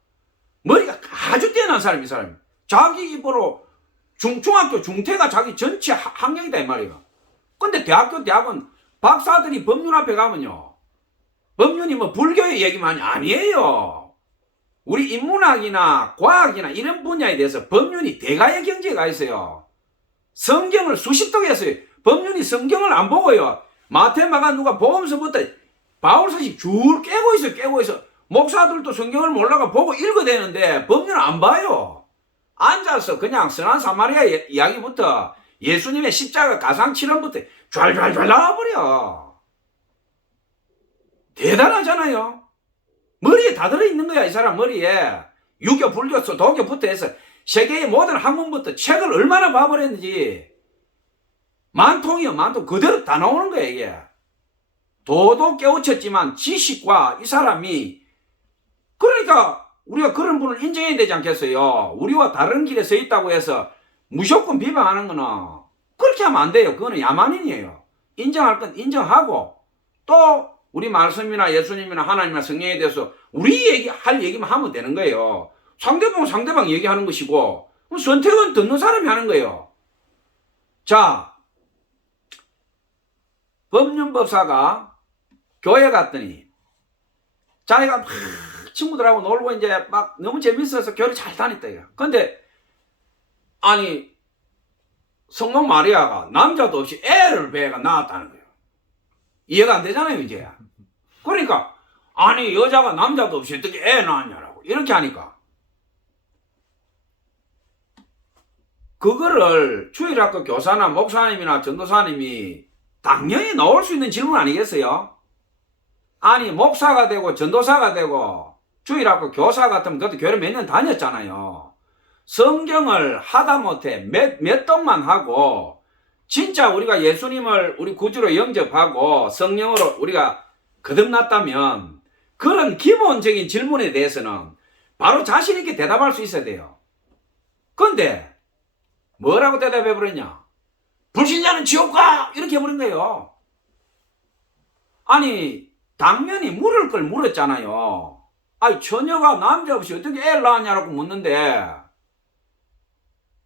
머리가 아주 뛰어난 사람이 사람이에요. 자기 입으로 중학교 중퇴가 자기 전체 학력이다 이 말이에요. 근데 대학은 박사들이 법륜 앞에 가면요. 법륜이 뭐 불교의 얘기만 아니에요. 우리 인문학이나 과학이나 이런 분야에 대해서 법륜이 대가의 경지가 있어요. 성경을 수십 독 했어요. 법륜이 성경을 안 보고요. 마태마가 누가 보면서부터 바울서식 줄 깨고 있어. 목사들도 성경을 몰라가 보고 읽어대는데 법륜을 안 봐요. 앉아서 그냥 선한 사마리아 이야기부터 예수님의 십자가 가상칠언부터 좔좔 나와버려. 대단하잖아요. 머리에 다 들어있는 거야. 이 사람 머리에. 유교, 불교, 도교부터 해서 세계의 모든 학문부터 책을 얼마나 봐버렸는지 만통이요. 만통 그대로 다 나오는 거야 이게. 도도 깨우쳤지만 지식과 이 사람이 그러니까 우리가 그런 분을 인정해야 되지 않겠어요. 우리와 다른 길에 서 있다고 해서 무조건 비방하는 거는 그렇게 하면 안 돼요. 그거는 야만인이에요. 인정할 건 인정하고 또 우리 말씀이나 예수님이나 하나님이나 성령에 대해서 우리 할 얘기만 하면 되는 거예요. 상대방 얘기하는 것이고, 선택은 듣는 사람이 하는 거예요. 자, 법륜법사가 교회 갔더니, 자기가 막 친구들하고 놀고 이제 막 너무 재밌어서 교회 잘 다녔다. 근데, 아니, 성모 마리아가 남자도 없이 애를 배가 낳았다는 거예요. 이해가 안 되잖아요, 이제. 그러니까, 아니, 여자가 남자도 없이 어떻게 애 낳았냐라고. 이렇게 하니까. 그거를 주일학교 교사나 목사님이나 전도사님이 당연히 나올 수 있는 질문 아니겠어요? 아니, 목사가 되고 전도사가 되고 주일학교 교사 같으면 그것도 교회 몇 년 다녔잖아요. 성경을 하다못해 몇 동만 하고 진짜 우리가 예수님을 우리 구주로 영접하고 성령으로 우리가 거듭났다면 그런 기본적인 질문에 대해서는 바로 자신 있게 대답할 수 있어야 돼요. 그런데 뭐라고 대답해버렸냐? 불신자는 지옥 가! 이렇게 해버린 거예요. 아니, 당연히 물을 걸 물었잖아요. 아니, 처녀가 남자 없이 어떻게 애를 낳았냐고 묻는데,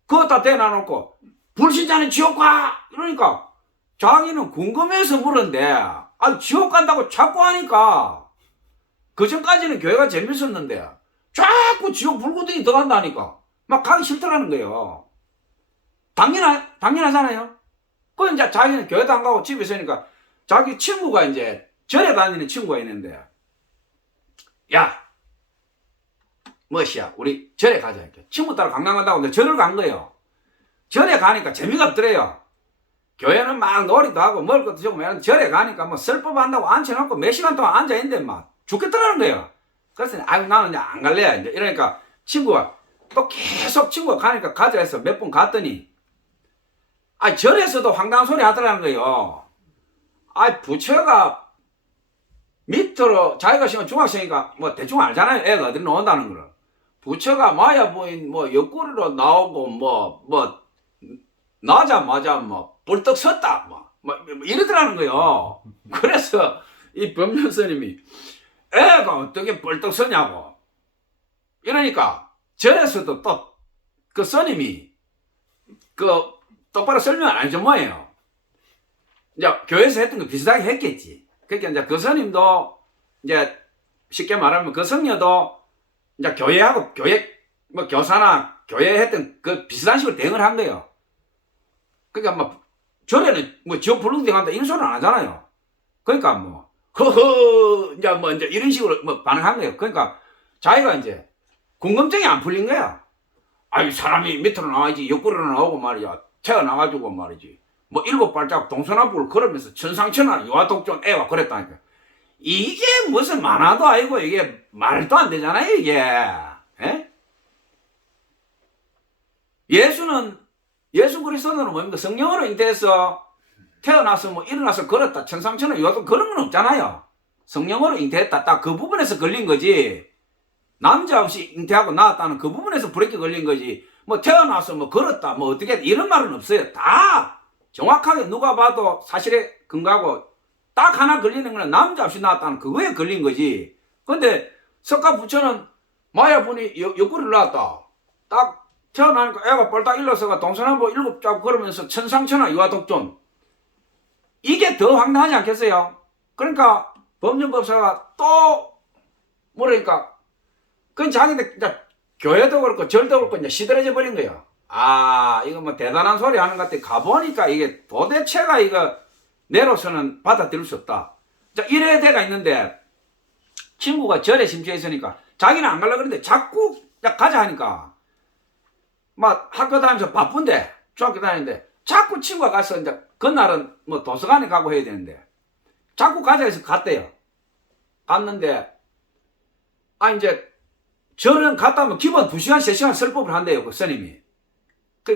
그거 다 대놔놓고, 불신자는 지옥 가! 이러니까, 자기는 궁금해서 물었는데, 아니, 지옥 간다고 자꾸 하니까, 그 전까지는 교회가 재밌었는데, 자꾸 지옥 불구덩이 더 간다니까, 막 가기 싫더라는 거예요. 당연하잖아요. 그 이제 자기는 교회도 안 가고 집에 있으니까 자기 친구가 이제 절에 다니는 친구가 있는데, 야, 뭐시야, 우리 절에 가자. 이렇게. 친구 따라 강남 간다고 근데 절을 간 거예요. 절에 가니까 재미가 없더래요. 교회는 막 놀이도 하고 먹을 것도 주고 막 절에 가니까 뭐 설법 한다고 앉혀놓고 몇 시간 동안 앉아있는데 막 죽겠더라는 거예요. 그래서 아유, 나는 이제 안 갈래. 이제 이러니까 친구가 또 계속 친구가 가니까 가자 해서 몇 번 갔더니, 아니, 절에서도 황당한 소리 하더라는 거예요. 아니, 부처가 밑으로, 자기가 지금 중학생이니까 뭐 대충 알잖아요. 애가 어디 나온다는 거를. 부처가 마야 부인 뭐 옆구리로 나오고 나자마자 벌떡 섰다. 이러더라는 거예요. 그래서 이 법륜 스님이 애가 어떻게 벌떡 서냐고. 이러니까 절에서도 또 그 스님이 똑바로 설명 안 해준 뭐예요. 이제 교회에서 했던 거 비슷하게 했겠지. 그러니까 이제 그 스님도 이제 쉽게 말하면 그 성녀도 이제 교회하고 교사나 교회 했던 그 비슷한 식으로 대응을 한 거예요. 그러니까 절에는 지옥 불능대 간다 이런 소리는 안 하잖아요. 그러니까 허허 이제 이런 식으로 반응한 거예요. 그러니까 자기가 이제 궁금증이 안 풀린 거야. 아니, 사람이 밑으로 나와야지 옆구리로 나오고 말이야. 태어나가지고 말이지. 7발자국 동서남북을 걸으면서 천상천하 유아독존 애와 그랬다니까. 이게 무슨 만화도 아니고 이게 말도 안 되잖아요, 이게. 에? 예수 그리스도는 뭡니까? 성령으로 잉태해서 태어나서 일어나서 걸었다. 천상천하 유아독 그런 건 없잖아요. 성령으로 잉태했다. 딱 그 부분에서 걸린 거지. 남자 없이 잉태하고 낳았다는 그 부분에서 브레이크 걸린 거지. 태어나서 걸었다, 어떻게, 이런 말은 없어요. 다 정확하게 누가 봐도 사실에 근거하고 딱 하나 걸리는 거는 남자 없이 낳았다는 그거에 걸린 거지. 근데 석가 부처는 마야분이 옆구리를 낳았다. 딱 태어나니까 애가 뻘딱 일러서가 동서남북 7자국 걸으면서 천상천하 유아독존. 이게 더 황당하지 않겠어요? 그러니까 법륜법사가 또 뭐라니까 그건 자기네 교회도 그렇고 절도 그렇고 이제 시들해져 버린 거예요. 아, 이거 대단한 소리 하는 것 같아. 가보니까 이게 도대체가 이거 내로서는 받아들일 수 없다. 자, 이래 대가 있는데 친구가 절에 심취해 있으니까 자기는 안 가려고 그러는데 자꾸 가자 하니까 학교 다니면서 바쁜데 중학교 다니는데 자꾸 친구가 가서 이제 그날은 도서관에 가고 해야 되는데 자꾸 가자 해서 갔대요. 갔는데 이제 절은 갔다 오면 기본 2시간, 3시간 설법을 한대요, 그 스님이.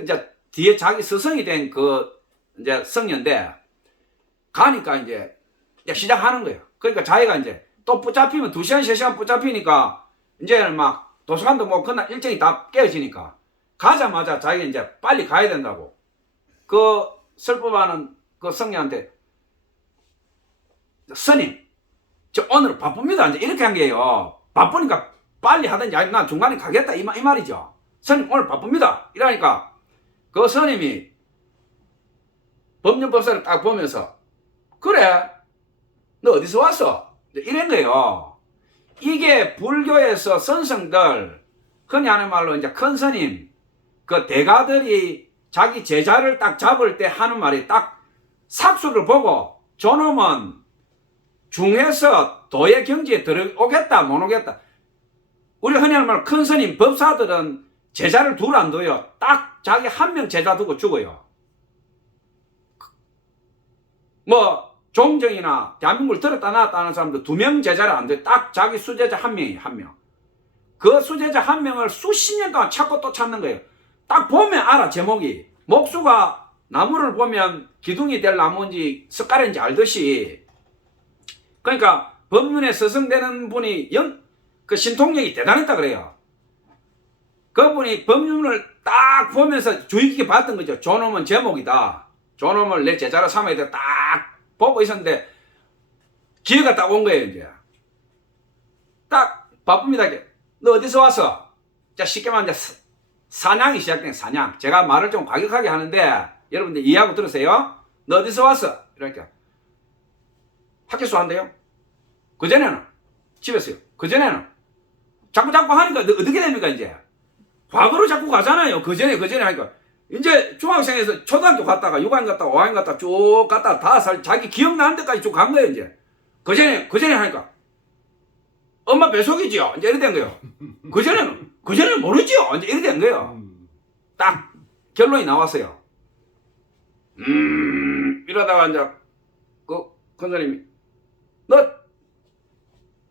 이제 뒤에 자기 스승이 된 이제 성녀인데, 가니까 이제 시작하는 거예요. 그러니까 자기가 이제 또 붙잡히면 2시간, 3시간 붙잡히니까, 이제는 도서관도 그날 일정이 다 깨어지니까, 가자마자 자기가 이제 빨리 가야 된다고. 그 설법하는 그 성녀한테, 스님, 저 오늘 바쁩니다. 이제 이렇게 한 게요. 바쁘니까 빨리 하든지 아니면 난 중간에 가겠다 이 말이죠. 스님 오늘 바쁩니다. 이러니까 그 스님이 법륜법사를 딱 보면서 그래 너 어디서 왔어? 이런 거예요. 이게 불교에서 선성들 흔히 하는 말로 이제 큰 스님 그 대가들이 자기 제자를 딱 잡을 때 하는 말이 딱 삭수를 보고 저놈은 중에서 도의 경지에 들어오겠다 못 오겠다. 우리 흔히 하는 말 큰 스님 법사들은 제자를 둘 안 둬요. 딱 자기 한 명 제자 두고 죽어요. 뭐 종정이나 대한민국을 들었다 놨다 하는 사람들 2명 제자를 안 둬요. 딱 자기 수제자 한 명이에요. 한 명. 그 수제자 한 명을 수십 년 동안 찾고 또 찾는 거예요. 딱 보면 알아 제목이. 목수가 나무를 보면 기둥이 될 나무인지 숟가락인지 알듯이. 그러니까 법륜에 서성되는 분이 그 신통력이 대단했다 그래요. 그분이 법륜을 딱 보면서 주의 깊게 봤던 거죠. 저놈은 제목이다. 저놈을 내 제자로 삼아야 돼. 딱 보고 있었는데 기회가 딱 온 거예요. 이제 딱 바쁩니다. 너 어디서 왔어? 자 쉽게 말하면 사냥이 시작된 사냥. 제가 말을 좀 과격하게 하는데 여러분들 이해하고 들으세요. 너 어디서 왔어? 이렇게 학교에서 한대요. 그전에는 집에서요. 그전에는 자꾸 하니까 어떻게 됩니까 이제? 과거로 자꾸 가잖아요. 그전에 하니까. 이제 중학생에서 초등학교 갔다가 6학년 갔다가 5학년 갔다가 쭉 갔다가 5살 자기 기억나는 데까지 쭉 간 거예요, 이제. 그전에 하니까. 엄마 뱃속이지요? 이제 이렇게 된 거예요. 그전에는 모르지요? 이제 이렇게 된 거예요. 딱 결론이 나왔어요. 이러다가 이제 그 권사님이 너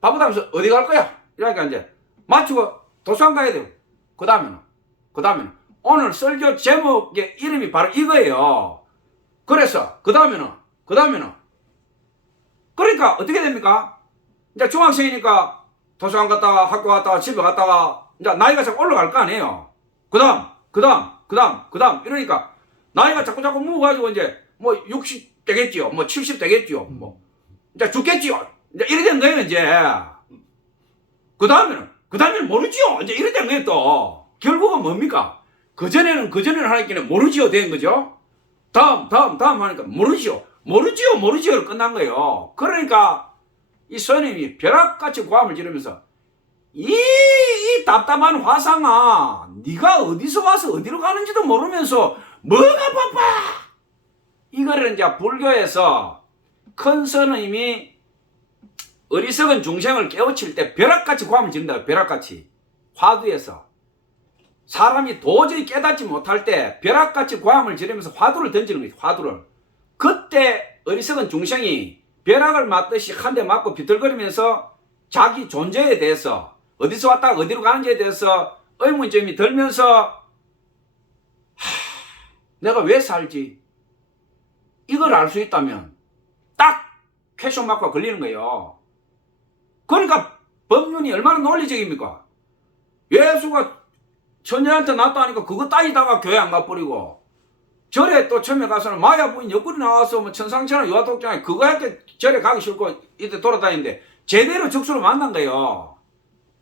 바쁘다면서 어디 갈 거야? 이러니까 이제 맞추고 도서관 가야 돼요. 그 다음에는 오늘 설교 제목의 이름이 바로 이거예요. 그래서 그 다음에는 그러니까 어떻게 됩니까? 이제 중학생이니까 도서관 갔다가 학교 갔다가 집에 갔다가 이제 나이가 자꾸 올라갈 거 아니에요. 그 다음 이러니까 나이가 자꾸 먹어가지고 이제 뭐 60 되겠지요. 뭐 70 되겠지요. 뭐 이제 죽겠지요. 이제 이래 된 거예요, 이제. 그 다음에는 모르지요. 이제 이래 된 거예요, 또. 결국은 뭡니까? 그전에는 하니까 모르지요 된 거죠. 다음 하니까 모르지요로 끝난 거예요. 그러니까 이 스님이 벼락같이 고함을 지르면서 이 답답한 화상아, 네가 어디서 와서 어디로 가는지도 모르면서 뭐가 바빠? 이거를 이제 불교에서 큰 스님이 어리석은 중생을 깨우칠 때 벼락같이 고함을 지른다. 벼락같이 화두에서 사람이 도저히 깨닫지 못할 때 벼락같이 고함을 지르면서 화두를 던지는 거예요. 화두를. 그때 어리석은 중생이 벼락을 맞듯이 한 대 맞고 비틀거리면서 자기 존재에 대해서 어디서 왔다가 어디로 가는지에 대해서 의문점이 들면서 내가 왜 살지? 이걸 알 수 있다면 딱 퀘션 마크가 걸리는 거예요. 그러니까 법륜이 얼마나 논리적입니까? 예수가 천녀한테 낳았다 하니까 그거 따지다가 교회 안 가버리고 절에 또 처음에 가서는 마야 부인 옆구리 나와서 뭐 천상천하 유아독장에 그거 할 때 절에 가기 싫고 이때 돌아다니는데 제대로 적수로 만난 거예요.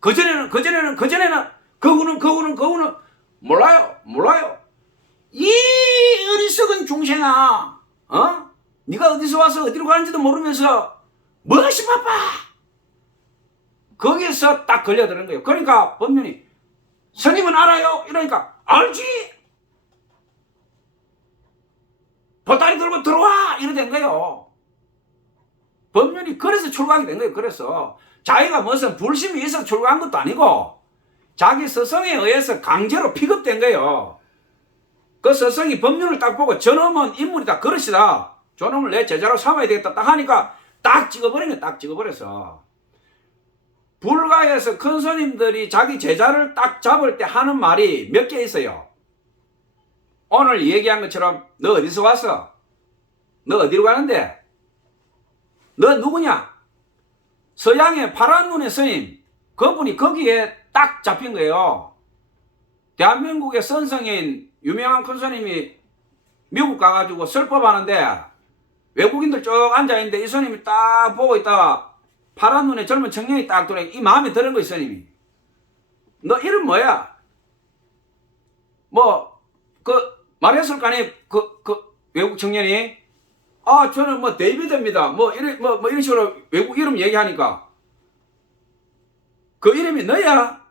그전에는 그거는 몰라요. 이 어리석은 중생아, 네가 어디서 와서 어디로 가는지도 모르면서 무엇이 바빠? 거기에서 딱 걸려드는 거예요. 그러니까 법륜이 스님은 알아요? 이러니까 알지? 보따리 들고 들어와! 이래 된 거예요. 법륜이 그래서 출가하게 된 거예요. 그래서 자기가 무슨 불심이 있어서 출가한 것도 아니고 자기 스승에 의해서 강제로 픽업된 거예요. 그 스승이 법륜을 딱 보고 저놈은 인물이다, 그릇이다, 저놈을 내 제자로 삼아야 되겠다 딱 하니까 딱 찍어버린 거예요. 딱 찍어버려서. 불가에서 큰 스님들이 자기 제자를 딱 잡을 때 하는 말이 몇 개 있어요. 오늘 얘기한 것처럼 너 어디서 왔어? 너 어디로 가는데? 너 누구냐? 서양의 파란 눈의 스님, 그분이 거기에 딱 잡힌 거예요. 대한민국의 선성인 유명한 큰 스님이 미국 가가지고 설법하는데 외국인들 쭉 앉아있는데 이 스님이 딱 보고 있다가 파란 눈에 젊은 청년이 딱 들어오니까 이 마음에 드는 거예요, 스님이. 너 이름 뭐야? 뭐, 말했을 거 아니, 외국 청년이? 아, 저는 뭐, 데이비드입니다. 뭐, 이런 식으로 외국 이름 얘기하니까. 그 이름이 너야?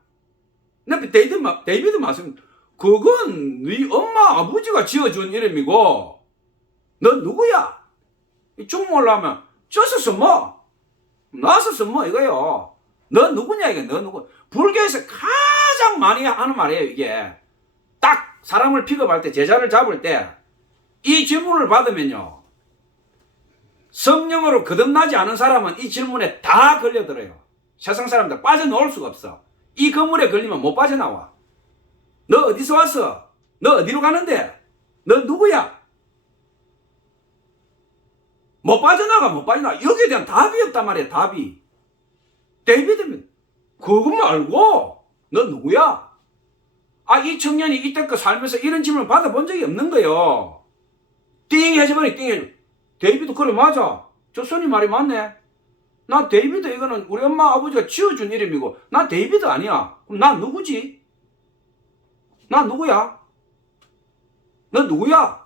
내 데이비드 맞습니다. 그건 네 엄마, 아버지가 지어준 이름이고, 너 누구야? 중국말로 하면, 쩌서서 뭐? 나서서 뭐, 이거요. 너 누구냐, 이게, 너 누구? 불교에서 가장 많이 하는 말이에요, 이게. 딱 사람을 픽업할 때, 제자를 잡을 때, 이 질문을 받으면요. 성령으로 거듭나지 않은 사람은 이 질문에 다 걸려들어요. 세상 사람들 빠져나올 수가 없어. 이 건물에 걸리면 못 빠져나와. 너 어디서 왔어? 너 어디로 가는데? 너 누구야? 못 빠져나가. 여기에 대한 답이 없단 말이야, 답이. 데이비드면, 그거 말고, 너 누구야? 아, 이 청년이 이때껏 살면서 이런 질문을 받아본 적이 없는 거요. 띵 해줘버려, 띵 해줘. 데이비드, 그래, 맞아. 저 손님 말이 맞네. 나 데이비드, 이거는 우리 엄마, 아버지가 지어준 이름이고, 나 데이비드 아니야. 그럼 나 누구지? 나 누구야? 너 누구야?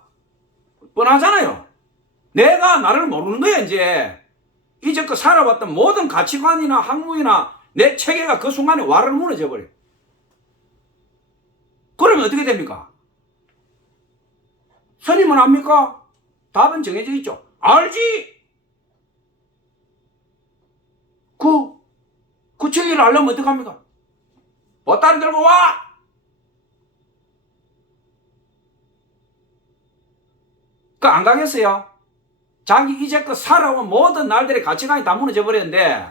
뻔하잖아요. 내가 나를 모르는 거야, 이제. 이제껏 살아왔던 모든 가치관이나 학문이나 내 체계가 그 순간에 와르르 무너져 버려. 그러면 어떻게 됩니까? 스님은 압니까? 답은 정해져 있죠. 알지? 그 체계를 알려면 어떡합니까? 보따리 들고 와! 안 가겠어요? 자기 이제껏 살아온 모든 날들의 가치관이 다 무너져 버렸는데,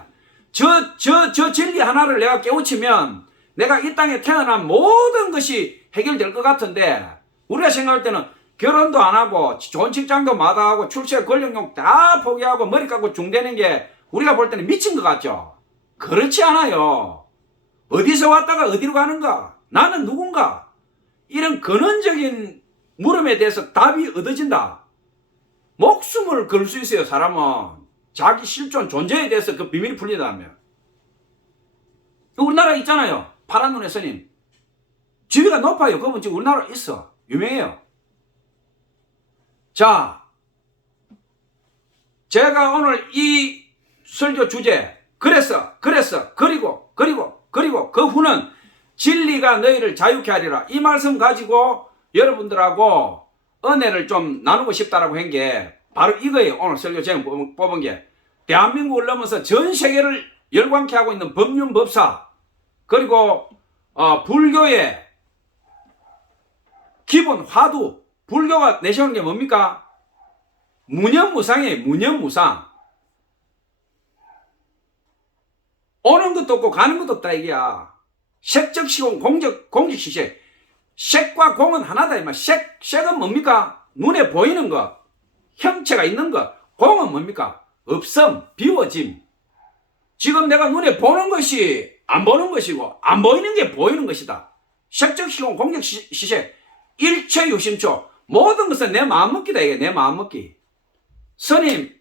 저 진리 하나를 내가 깨우치면, 내가 이 땅에 태어난 모든 것이 해결될 것 같은데, 우리가 생각할 때는 결혼도 안 하고, 좋은 직장도 마다하고, 출세 권력욕 다 포기하고, 머리 깎고 중대는 게, 우리가 볼 때는 미친 것 같죠? 그렇지 않아요. 어디서 왔다가 어디로 가는가? 나는 누군가? 이런 근원적인 물음에 대해서 답이 얻어진다. 목숨을 걸 수 있어요, 사람은. 자기 실존, 존재에 대해서 그 비밀이 풀리다면. 우리나라 있잖아요. 파란 눈의 스님. 지위가 높아요. 그분 지금 우리나라에 있어. 유명해요. 자, 제가 오늘 이 설교 주제, 그리고 그 후는 진리가 너희를 자유케 하리라. 이 말씀 가지고 여러분들하고 은혜를 좀 나누고 싶다라고 한 게 바로 이거예요. 오늘 설교 제목 뽑은 게. 대한민국을 넘어서 전 세계를 열광케 하고 있는 법륜법사, 그리고 불교의 기본 화두, 불교가 내세우는 게 뭡니까? 무념무상이에요. 무념무상. 오는 것도 없고 가는 것도 없다 이게야. 색적시공 공직시색. 색과 공은 하나다 이 말. 색은 뭡니까? 눈에 보이는 거, 형체가 있는 거. 공은 뭡니까? 없음, 비워짐. 지금 내가 눈에 보는 것이 안 보는 것이고, 안 보이는 게 보이는 것이다. 색적시공 공직시색. 일체유심초. 모든 것은 내 마음먹기다 이게. 내 마음먹기. 스님,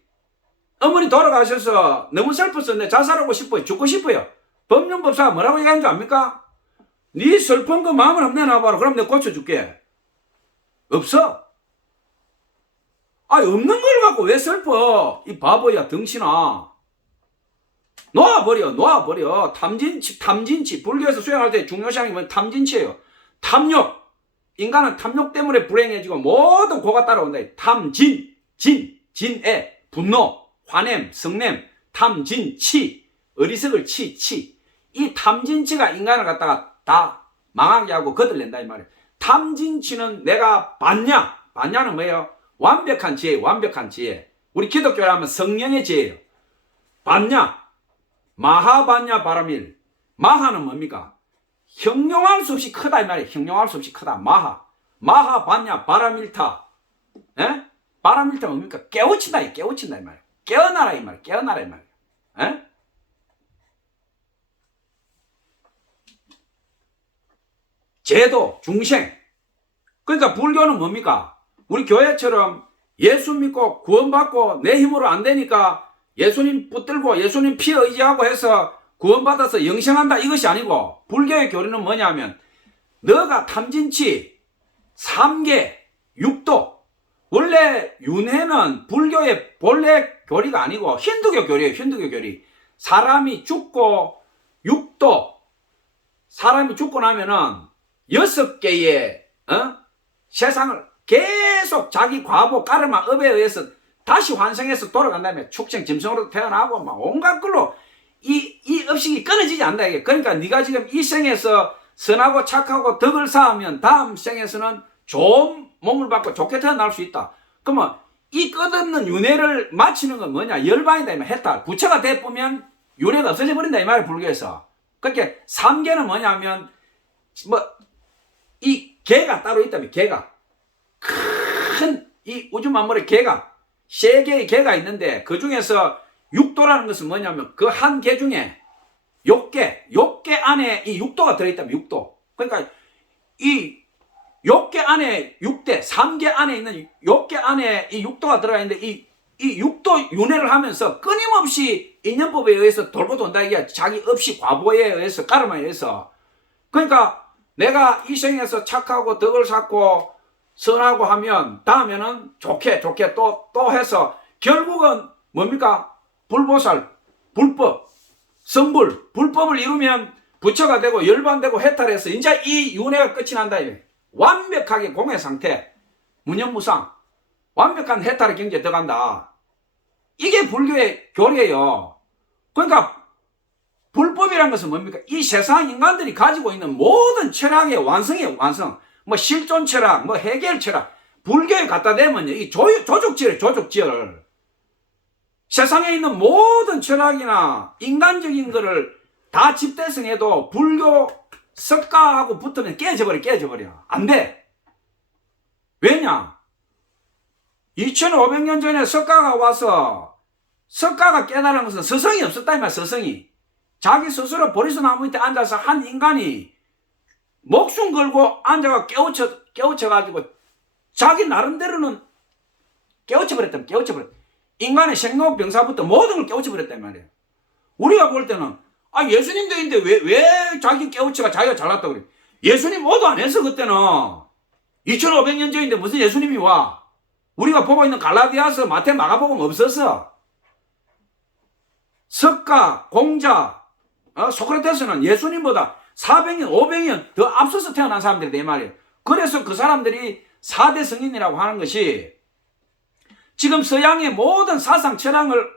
어머니 돌아가셔서 너무 슬퍼서 내 자살하고 싶어요. 죽고 싶어요. 법륜법사가 뭐라고 얘기하는 줄 압니까? 네 슬픈 그 마음을 한번 내놔봐라. 그럼 내가 고쳐줄게. 없어. 없는 걸 갖고 왜 슬퍼? 이 바보야, 덩신아. 놓아버려. 탐진치. 불교에서 수행할 때 중요시하는 게 뭐냐? 탐진치예요. 탐욕. 인간은 탐욕 때문에 불행해지고 모든 고가 따라온다. 진애, 분노, 화냄, 성냄, 탐진치, 어리석을 치. 이 탐진치가 인간을 갖다가 다 망하게 하고 거들낸다 이 말이에요. 탐진치는 내가 봤냐는 뭐예요? 완벽한 지혜. 우리 기독교를 하면 성령의 지혜예요. 봤냐? 마하봤냐 바라밀. 마하는 뭡니까? 형용할 수 없이 크다 이 말이에요. 형용할 수 없이 크다. 마하봤냐 바라밀타. 에? 바라밀타 뭡니까? 깨우친다 이 말이에요. 깨어나라 이 말이에요. 에? 제도, 중생. 그러니까 불교는 뭡니까? 우리 교회처럼 예수 믿고 구원받고 내 힘으로 안 되니까 예수님 붙들고 예수님 피 의지하고 해서 구원받아서 영생한다 이것이 아니고, 불교의 교리는 뭐냐면 너가 탐진치, 삼계, 육도. 원래 윤회는 불교의 본래 교리가 아니고 힌두교 교리예요. 힌두교 교리. 사람이 죽고 육도, 사람이 죽고 나면은 6개의 세상을 계속 자기 과보 까르마 업에 의해서 다시 환생해서 돌아간 다음에 축생 짐승으로 태어나고 막 온갖 걸로 이 업식이 끊어지지 않는다 이게. 그러니까 네가 지금 이 생에서 선하고 착하고 덕을 쌓으면 다음 생에서는 좋은 몸을 받고 좋게 태어날 수 있다. 그러면 이 끝없는 윤회를 마치는 건 뭐냐? 열반이다. 해탈. 부처가 돼보면 윤회가 없어져 버린다 이 말이야, 불교에서. 그러니까 삼계는 뭐냐면 이 개가 따로 있다면, 개가 큰 이 우주 만물의 개가 세 개의 개가 있는데, 그 중에서 육도라는 것은 뭐냐면 그 한 개 중에 욕계 안에 이 육도가 들어있다면, 육도. 그러니까 이 욕계 안에 육대, 3계 안에 있는 욕계 안에 이 육도가 들어가 있는데, 이 육도 윤회를 하면서 끊임없이 인연법에 의해서 돌고 돈다 이게, 자기 없이 과보에 의해서, 까르마에 의해서. 그러니까 내가 이 생에서 착하고 덕을 쌓고 선하고 하면 다음에는 좋게 또 해서 결국은 뭡니까? 불보살, 불법, 성불, 불법을 이루면 부처가 되고 열반되고 해탈해서 이제 이 윤회가 끝이 난다. 완벽하게 공해 상태, 무념무상, 완벽한 해탈의 경지에 들어간다. 이게 불교의 교리예요. 그러니까 불법이란 것은 뭡니까? 이 세상 인간들이 가지고 있는 모든 철학의 완성이에요, 완성. 뭐 실존 철학, 뭐 해결 철학, 불교에 갖다 대면요, 이 조족지열, 조족지열. 세상에 있는 모든 철학이나 인간적인 거를 다 집대성해도 불교 석가하고 붙으면 깨져버려. 안 돼. 왜냐? 2500년 전에 석가가 와서, 석가가 깨달은 것은 서성이 없었다 이 말, 서성이. 자기 스스로 보리수나무 밑에 앉아서 한 인간이 목숨 걸고 앉아가 깨우쳐가지고 자기 나름대로는 깨우쳐버렸다. 인간의 생로병사부터 모든 걸 깨우쳐버렸단 말이에요. 우리가 볼 때는 예수님도 있는데 왜 자기 깨우쳐가 자기가 잘났다고 그래. 예수님 모두 안 했어. 그때는 2500년 전인데 무슨 예수님이 와. 우리가 보고 있는 갈라디아서, 마태, 마가복음 없었어. 석가, 공자, 소크라테스는 예수님보다 400년, 500년 더 앞서서 태어난 사람들이다 이 말이에요. 그래서 그 사람들이 4대 성인이라고 하는 것이, 지금 서양의 모든 사상 철학을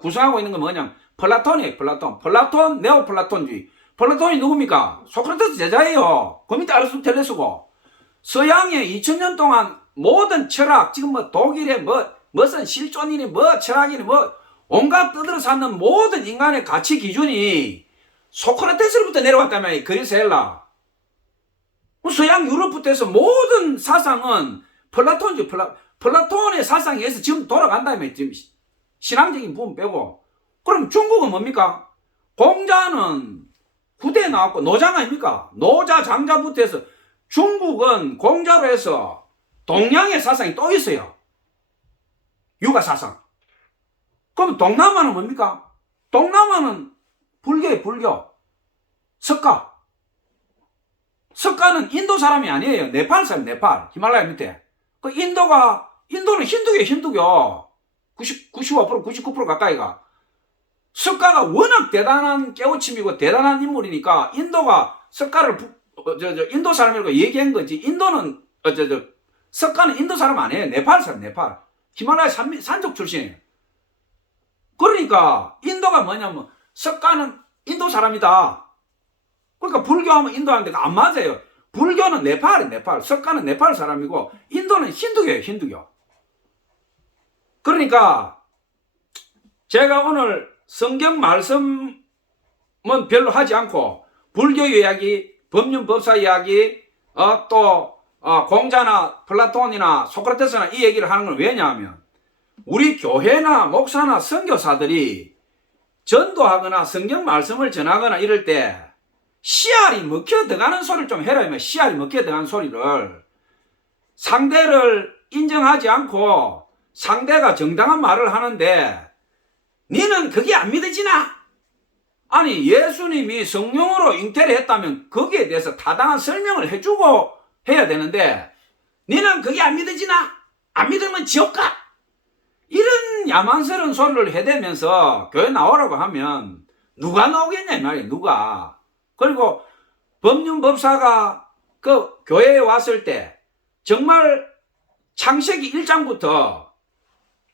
구성하고 있는 건 뭐냐면 플라톤이에요. 플라톤, 네오플라톤주의. 플라톤이 누굽니까? 소크라테스 제자예요. 그 밑에 아리스토텔레스고. 서양의 2000년 동안 모든 철학, 지금 뭐 독일의 무슨 실존이니 철학이니 온갖 떠들어 쌓는 모든 인간의 가치 기준이 소크라테스로부터 내려왔다면, 그리스 헬라. 서양 유럽부터 해서 모든 사상은 플라톤이죠. 플라톤의 사상에 의해서 지금 돌아간다면, 지금 신앙적인 부분 빼고. 그럼 중국은 뭡니까? 공자는 후대에 나왔고, 노장 아닙니까? 노자, 장자부터 해서 중국은 공자로 해서 동양의 사상이 또 있어요. 유가 사상. 그럼 동남아는 뭡니까? 동남아는 불교예요, 불교. 석가. 석가는 인도 사람이 아니에요. 네팔 사람, 네팔. 히말라야 밑에. 인도는 힌두교예요, 힌두교. 95%, 99% 가까이가. 석가가 워낙 대단한 깨우침이고 대단한 인물이니까 인도가 석가를 인도 사람이라고 얘기한 거지. 인도는 석가는 인도 사람 아니에요. 네팔 사람, 네팔. 히말라야 산족 출신이에요. 그러니까 인도가 뭐냐면 석가는 인도 사람이다. 그러니까 불교하면 인도하는데 안 맞아요. 불교는 네팔이에요, 네팔. 석가는 네팔 사람이고 인도는 힌두교예요, 힌두교. 그러니까 제가 오늘 성경 말씀은 별로 하지 않고 불교 이야기, 법륜 법사 이야기, 공자나 플라톤이나 소크라테스나 이 얘기를 하는 건 왜냐하면, 우리 교회나 목사나 선교사들이 전도하거나 성경 말씀을 전하거나 이럴 때 씨알이 먹혀 들어가는 소리를 좀 해라. 씨알이 먹혀 들어가는 소리를, 상대를 인정하지 않고 상대가 정당한 말을 하는데 니는 그게 안 믿어지나? 아니 예수님이 성령으로 잉태를 했다면 거기에 대해서 타당한 설명을 해주고 해야 되는데 너는 그게 안 믿어지나? 안 믿으면 지옥 가! 이런 야만스러운 소리를 해대면서 교회 나오라고 하면 누가 나오겠냐 이 말이에요. 누가. 그리고 법륜법사가 그 교회에 왔을 때 정말 창세기 1장부터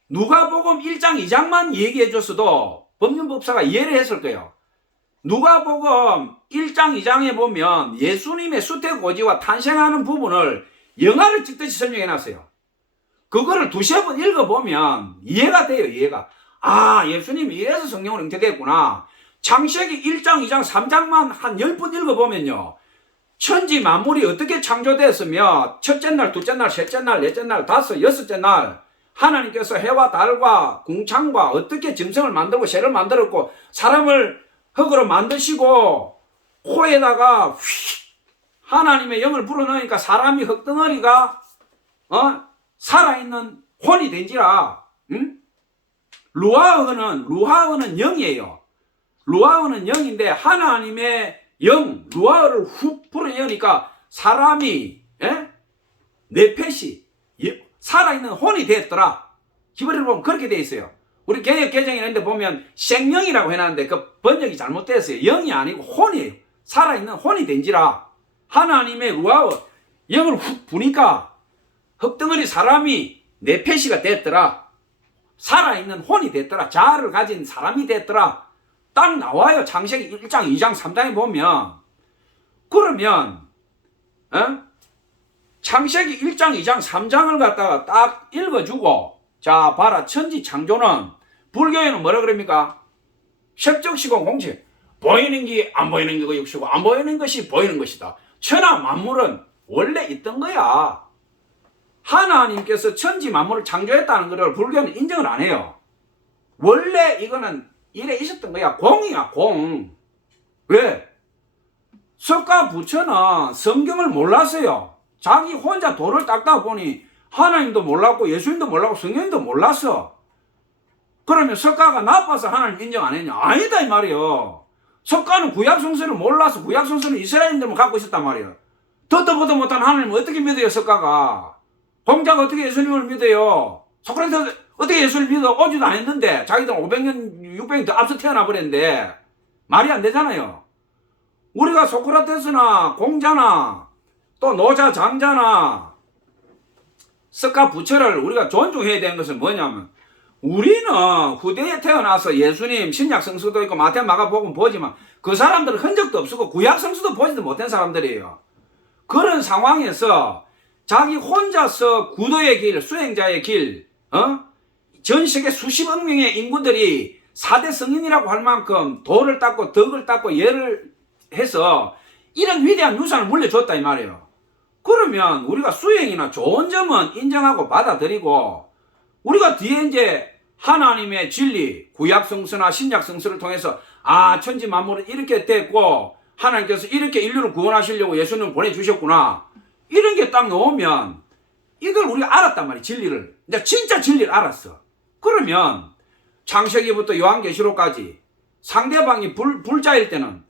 누가복음 1장 2장만 얘기해 줬어도 법륜법사가 이해를 했을 거예요. 누가복음 1장 2장에 보면 예수님의 수태고지와 탄생하는 부분을 영화를 찍듯이 설명해 놨어요. 그거를 두세 번 읽어보면 이해가 돼요. 이해가. 아, 예수님이 이래서 성령으로 잉태됐구나. 창세기 1장 2장 3장만 한 10번 읽어보면요, 천지 만물이 어떻게 창조되었으며 첫째 날, 둘째 날, 셋째 날, 넷째 날, 다섯, 여섯째 날 하나님께서 해와 달과 궁창과 어떻게 짐승을 만들고 새를 만들었고 사람을 흙으로 만드시고 코에다가 하나님의 영을 불어넣으니까 사람이 흙덩어리가 살아있는 혼이 된지라. 루아흐는 영이에요. 루아흐는 영인데 하나님의 영 루아흐를 훅 불어넣으니까 사람이 네펫이 살아있는 혼이 됐더라. 기본으로 보면 그렇게 돼 있어요. 우리 개역 개정에 있는데 보면 생명이라고 해놨는데 그 번역이 잘못됐어요. 영이 아니고 혼이에요. 살아있는 혼이 된지라. 하나님의 루아흐 영을 훅 부니까 흙덩어리 사람이 네페시가 됐더라. 살아있는 혼이 됐더라. 자아를 가진 사람이 됐더라. 딱 나와요. 창세기 1장, 2장, 3장에 보면. 그러면 창세기 1장, 2장, 3장을 갖다가 딱 읽어주고 자 봐라. 천지 창조는 불교에는 뭐라 그럽니까? 색적시공 공식. 보이는 게 안 보이는 게 육시고 안 보이는 것이 보이는 것이다. 천하 만물은 원래 있던 거야. 하나님께서 천지 만물을 창조했다는 것을 불교는 인정을 안 해요. 원래 이거는 이래 있었던 거야. 공이야, 공. 왜? 석가 부처는 성경을 몰랐어요. 자기 혼자 돌을 닦다 보니 하나님도 몰랐고 예수님도 몰랐고 성령님도 몰랐어. 그러면 석가가 나빠서 하나님 인정 안 했냐? 아니다 이 말이에요. 석가는 구약 성서를 몰라서 구약 성서는 이스라엘인들만 갖고 있었단 말이에요. 듣도 보도 못한 하나님을 어떻게 믿어요 석가가? 공자가 어떻게 예수님을 믿어요? 소크라테스 어떻게 예수를 믿어? 오지도 않았는데 자기들 500년 600년 더 앞서 태어나 버렸는데 말이 안 되잖아요. 우리가 소크라테스나 공자나 또 노자 장자나 석가 부처를 우리가 존중해야 되는 것은 뭐냐면 우리는 후대에 태어나서 예수님 신약 성서도 있고 마태 마가복음 보지만 그 사람들은 흔적도 없고 구약 성서도 보지도 못한 사람들이에요. 그런 상황에서 자기 혼자서 구도의 길, 수행자의 길, 전 세계 수십억 명의 인구들이 4대 성인이라고 할 만큼 도를 닦고 덕을 닦고 예를 해서 이런 위대한 유산을 물려줬다 이 말이에요. 그러면 우리가 수행이나 좋은 점은 인정하고 받아들이고 우리가 뒤에 이제 하나님의 진리, 구약 성서나 신약 성서를 통해서 아 천지 만물은 이렇게 됐고 하나님께서 이렇게 인류를 구원하시려고 예수님을 보내주셨구나. 이런 게 딱 나오면 이걸 우리가 알았단 말이에요. 진리를. 이제 진짜 진리를 알았어. 그러면 창세기부터 요한계시록까지 상대방이 불자일 때는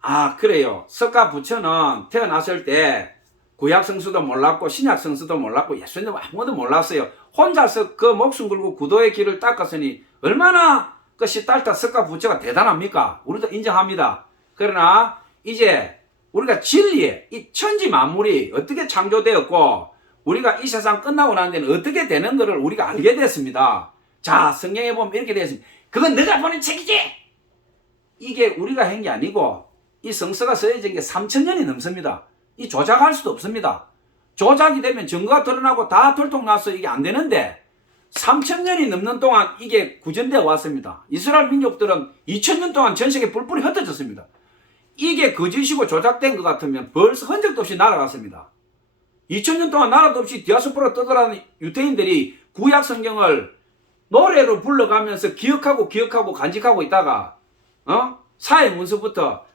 아 그래요. 석가 부처는 태어났을 때 구약 성서도 몰랐고 신약 성서도 몰랐고 예수님도 아무것도 몰랐어요. 혼자서 그 목숨 걸고 구도의 길을 닦았으니 얼마나 그 시달타 석가 부처가 대단합니까? 우리도 인정합니다. 그러나 이제 우리가 진리에 이 천지 만물이 어떻게 창조되었고 우리가 이 세상 끝나고 난 데는 어떻게 되는 것을 우리가 알게 됐습니다. 자 성경에 보면 이렇게 되어 있습니다. 그건 너가 보는 책이지. 이게 우리가 한 게 아니고 이 성서가 써진 게 3000년이 넘습니다. 이 조작할 수도 없습니다. 조작이 되면 증거가 드러나고 다 들통나서 이게 안 되는데 3000년이 넘는 동안 이게 구전되어 왔습니다. 이스라엘 민족들은 2000년 동안 전 세계 뿔뿔이 흩어졌습니다. 이게 거짓이고 조작된 것 같으면 벌써 흔적도 없이 날아갔습니다. 2000년 동안 나라도 없이 디아스포라 떠돌아다니는 유태인들이 구약 성경을 노래로 불러가면서 기억하고 간직하고 있다가 사회 문서부터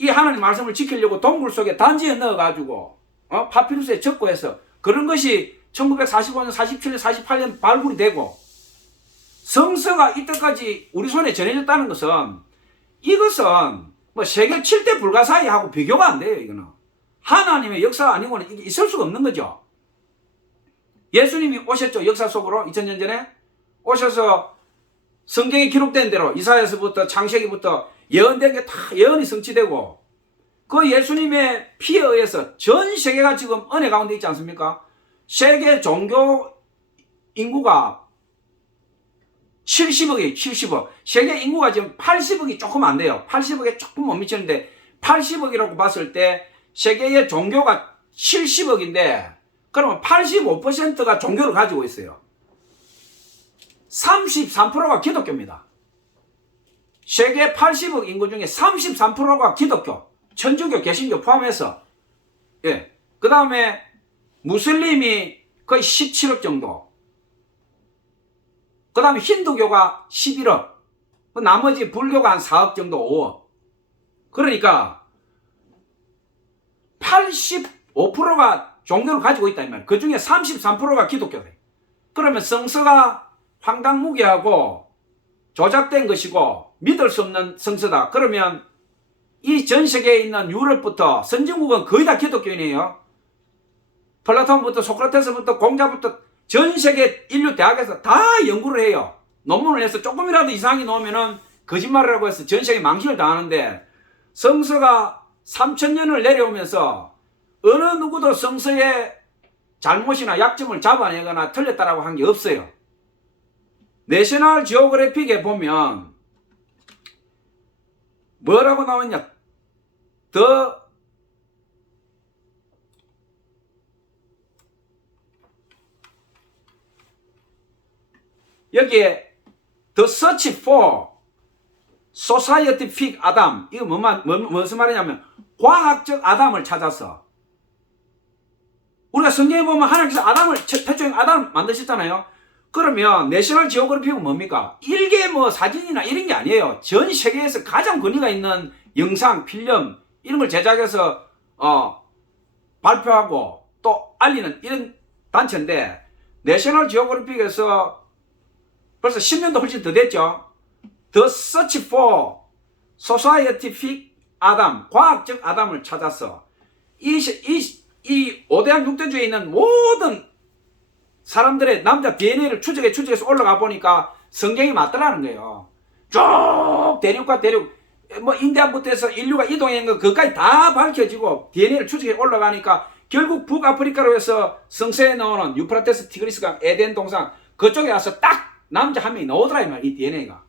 이 하나님 말씀을 지키려고 동굴 속에 단지에 넣어가지고 파피루스에 적고해서 그런 것이 1945년, 47년, 48년 발굴이 되고 성서가 이때까지 우리 손에 전해졌다는 것은 이것은 뭐 세계 7대 불가사의하고 비교가 안 돼요. 이거는 하나님의 역사 아니고는 이게 있을 수가 없는 거죠. 예수님이 오셨죠. 역사 속으로 2000년 전에 오셔서 성경에 기록된 대로 이사야서부터 창세기부터 예언된 게 다 예언이 성취되고, 그 예수님의 피에 의해서 전 세계가 지금 은혜 가운데 있지 않습니까? 세계 종교 인구가 70억이에요. 70억. 세계 인구가 지금 80억이 조금 안 돼요. 80억에 조금 못 미치는데 80억이라고 봤을 때 세계의 종교가 70억인데 그러면 85%가 종교를 가지고 있어요. 33%가 기독교입니다. 세계 80억 인구 중에 33%가 기독교, 천주교, 개신교 포함해서. 예. 그 다음에 무슬림이 거의 17억 정도. 그 다음에 힌두교가 11억. 나머지 불교가 한 4억 정도, 5억. 그러니까 85%가 종교를 가지고 있다 이 말이에요. 그 중에 33%가 기독교래. 그러면 성서가 황당무계하고 조작된 것이고 믿을 수 없는 성서다. 그러면 이 전 세계에 있는 유럽부터 선진국은 거의 다 기독교인이에요. 플라톤부터 소크라테스부터 공자부터 전 세계 인류 대학에서 다 연구를 해요. 논문을 해서 조금이라도 이상이 나오면은 거짓말이라고 해서 전 세계 망신을 당하는데, 성서가 3000년을 내려오면서 어느 누구도 성서의 잘못이나 약점을 잡아내거나 틀렸다라고 한 게 없어요. 내셔널 지오그래픽에 보면 뭐라고 나왔냐? 여기에 The Search for Scientific Adam, 이거 무슨 말이냐면 과학적 아담을 찾아서. 우리가 성경에 보면 하나님께서 아담을, 태초에 아담을 만드셨잖아요. 그러면 내셔널 지오그래픽은 뭡니까? 일개 뭐 사진이나 이런 게 아니에요. 전 세계에서 가장 권위가 있는 영상, 필름 이런 걸 제작해서 발표하고 또 알리는 이런 단체인데, 내셔널 지오그래픽에서 벌써 10년도 훨씬 더 됐죠. The Search for Scientific Adam, 과학적 아담을 찾아서 이 5대양 6대주에 있는 모든 사람들의 남자 DNA를 추적해서 올라가 보니까 성경이 맞더라는 거예요. 쭉 대륙과 대륙, 뭐 인디안부터 해서 인류가 이동한 거 그것까지 다 밝혀지고 DNA를 추적해 올라가니까 결국 북아프리카로 해서 성서에 나오는 유프라테스 티그리스강, 에덴 동산 그쪽에 와서 딱 남자 한 명이 나오더라 이 말, 이 DNA가.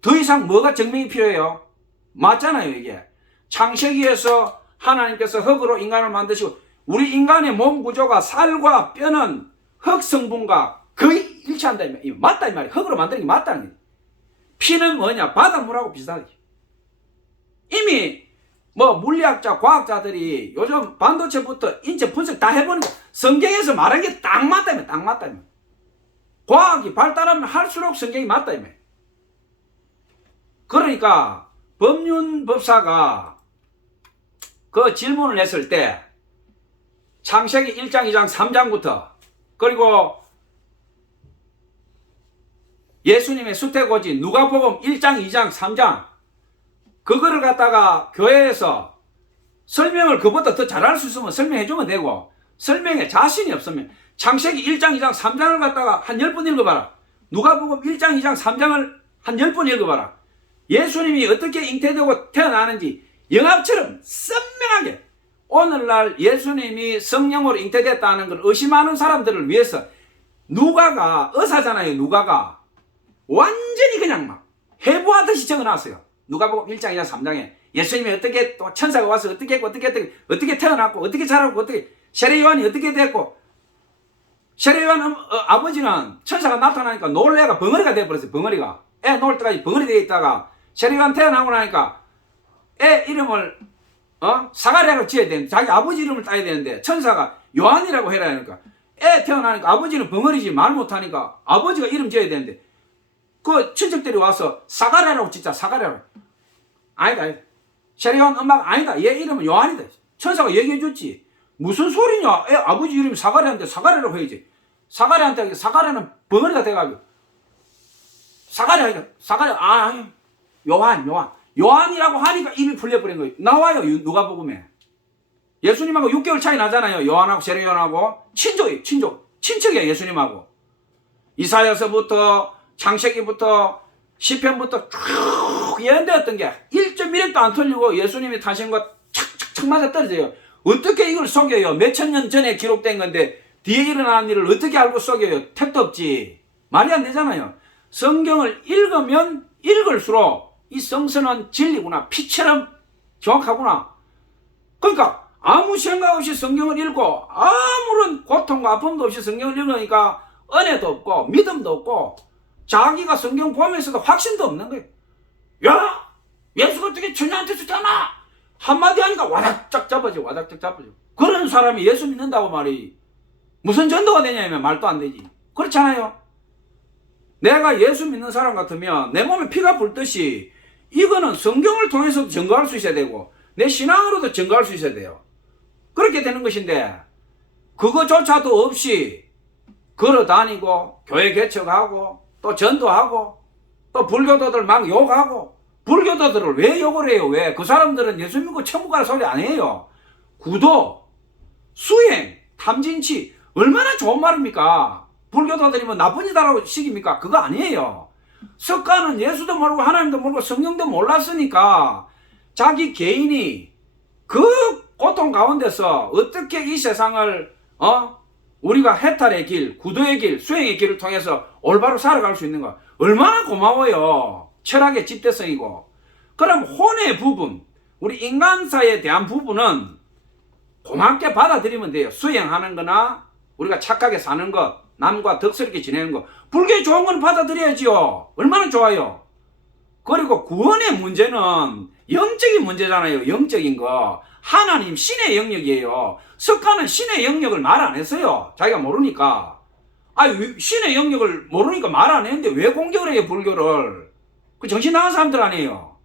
더 이상 뭐가 증명이 필요해요? 맞잖아요. 이게 창세기에서 하나님께서 흙으로 인간을 만드시고 우리 인간의 몸 구조가 살과 뼈는 흙 성분과 거의 일치한다 이 말. 맞다 이 말이에요. 흙으로 만드는 게 맞다는 거예요. 피는 뭐냐? 바닷물하고 비슷하지. 이미 뭐 물리학자, 과학자들이 요즘 반도체부터 인체 분석 다 해보니까 성경에서 말한 게 딱 맞다며, 딱 맞다며. 과학이 발달하면 할수록 성경이 맞다며. 그러니까 법륜법사가 그 질문을 했을 때 창세기 1장, 2장, 3장부터 그리고 예수님의 수태고지 누가복음 1장, 2장, 3장 그거를 갖다가 교회에서 설명을 그보다 더 잘할 수 있으면 설명해주면 되고, 설명에 자신이 없으면 창세기 1장, 2장, 3장을 갖다가 한 10번 읽어봐라. 누가복음 1장, 2장, 3장을 한 10번 읽어봐라. 예수님이 어떻게 잉태되고 태어나는지 영합처럼 선명하게, 오늘날 예수님이 성령으로 잉태됐다는 걸 의심하는 사람들을 위해서 누가가 의사잖아요. 누가가 완전히 그냥 막 해부하듯이 적어놨어요. 누가복음 1장, 2장, 3장에 예수님이 어떻게 또 천사가 와서 어떻게 했고 어떻게 태어났고 어떻게 자랐고 어떻게 세례요한이 어떻게 됐고, 세례요한 아버지는 천사가 나타나니까 놀래가 벙어리가 돼버렸어요. 벙어리가 애 놓을 때까지 벙어리 되어 있다가 세례요한 태어나고 나니까 애 이름을 사가랴로 지어야 되는데 자기 아버지 이름을 따야 되는데 천사가 요한이라고 해라 하니까 애 태어나니까 아버지는 벙어리지 말 못하니까 아버지가 이름 지어야 되는데 그 친척들이 와서 사가랴라고 짓자. 사가랴로. 아니다. 세례요한 엄마가 아니다. 얘 이름은 요한이다. 천사가 얘기해줬지. 무슨 소리냐. 애 아버지 이름이 사가랴인데 사가랴라고 해야지. 사가랴한테 사가랴는 벙어리가 돼가지고 사가랴 요한이라고 하니까 입이 풀려버린 거예요. 나와요. 누가복음에. 예수님하고 6개월 차이 나잖아요. 요한하고 세례 요한하고. 친척이에요. 예수님하고. 이사야서부터 창세기부터 시편부터 쭉 예언되었던 게 1.1핵도 안 틀리고 예수님이 타신과 착착착 맞아 떨어져요. 어떻게 이걸 속여요? 몇천 년 전에 기록된 건데 뒤에 일어난 일을 어떻게 알고 속여요? 택도 없지. 말이 안 되잖아요. 성경을 읽으면 읽을수록 이 성서는 진리구나. 피처럼 정확하구나. 그러니까 아무 생각 없이 성경을 읽고 아무런 고통과 아픔도 없이 성경을 읽으니까 은혜도 없고 믿음도 없고 자기가 성경 보면서도 확신도 없는 거예요. 야! 예수가 어떻게 천녀한테 주잖아! 한마디 하니까 와닥짝 잡아져. 그런 사람이 예수 믿는다고 말이 무슨 전도가 되냐면 말도 안 되지. 그렇잖아요. 내가 예수 믿는 사람 같으면 내 몸에 피가 불듯이 이거는 성경을 통해서도 증거할 수 있어야 되고 내 신앙으로도 증거할 수 있어야 돼요. 그렇게 되는 것인데 그거조차도 없이 걸어다니고 교회 개척하고 또 전도하고 또 불교도들 막 욕하고 불교도들을 왜 욕을 해요? 왜? 그 사람들은 예수 믿고 천국 가는 소리 안 해요. 구도, 수행, 탐진치 얼마나 좋은 말입니까? 불교도들이 뭐 나쁜 이다라고 시깁니까? 그거 아니에요. 석가는 예수도 모르고 하나님도 모르고 성경도 몰랐으니까 자기 개인이 그 고통 가운데서 어떻게 이 세상을 우리가 해탈의 길, 구도의 길, 수행의 길을 통해서 올바로 살아갈 수 있는가? 얼마나 고마워요. 철학의 집대성이고. 그럼 혼의 부분, 우리 인간사에 대한 부분은 고맙게 받아들이면 돼요. 수행하는 거나 우리가 착하게 사는 것, 남과 덕스럽게 지내는 것. 불교에 좋은 건 받아들여야지요. 얼마나 좋아요. 그리고 구원의 문제는 영적인 문제잖아요. 영적인 거. 하나님 신의 영역이에요. 석가는 신의 영역을 말 안 했어요. 자기가 모르니까. 신의 영역을 모르니까 말 안 했는데 왜 공격을 해요, 불교를? 그 정신 나간 사람들 아니에요.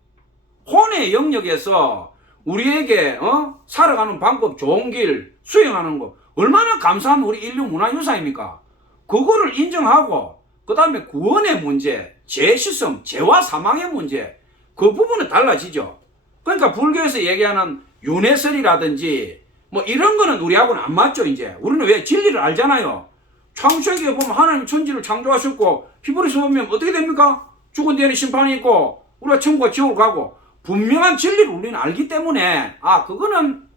혼의 영역에서 우리에게 살아가는 방법, 좋은 길, 수행하는 거 얼마나 감사한 우리 인류 문화유산입니까? 그거를 인정하고 그 다음에 구원의 문제, 죄시성, 죄와 사망의 문제 그 부분은 달라지죠. 그러니까 불교에서 얘기하는 윤회설이라든지 뭐 이런 거는 우리하고는 안 맞죠. 이제 우리는 왜 진리를 알잖아요. 창세기에 보면 하나님 천지를 창조하셨고 히브리서 보면 어떻게 됩니까? 죽은 뒤에는 심판이 있고 우리가 천국과 지옥을 가고 분명한 진리를 우리는 알기 때문에 그거는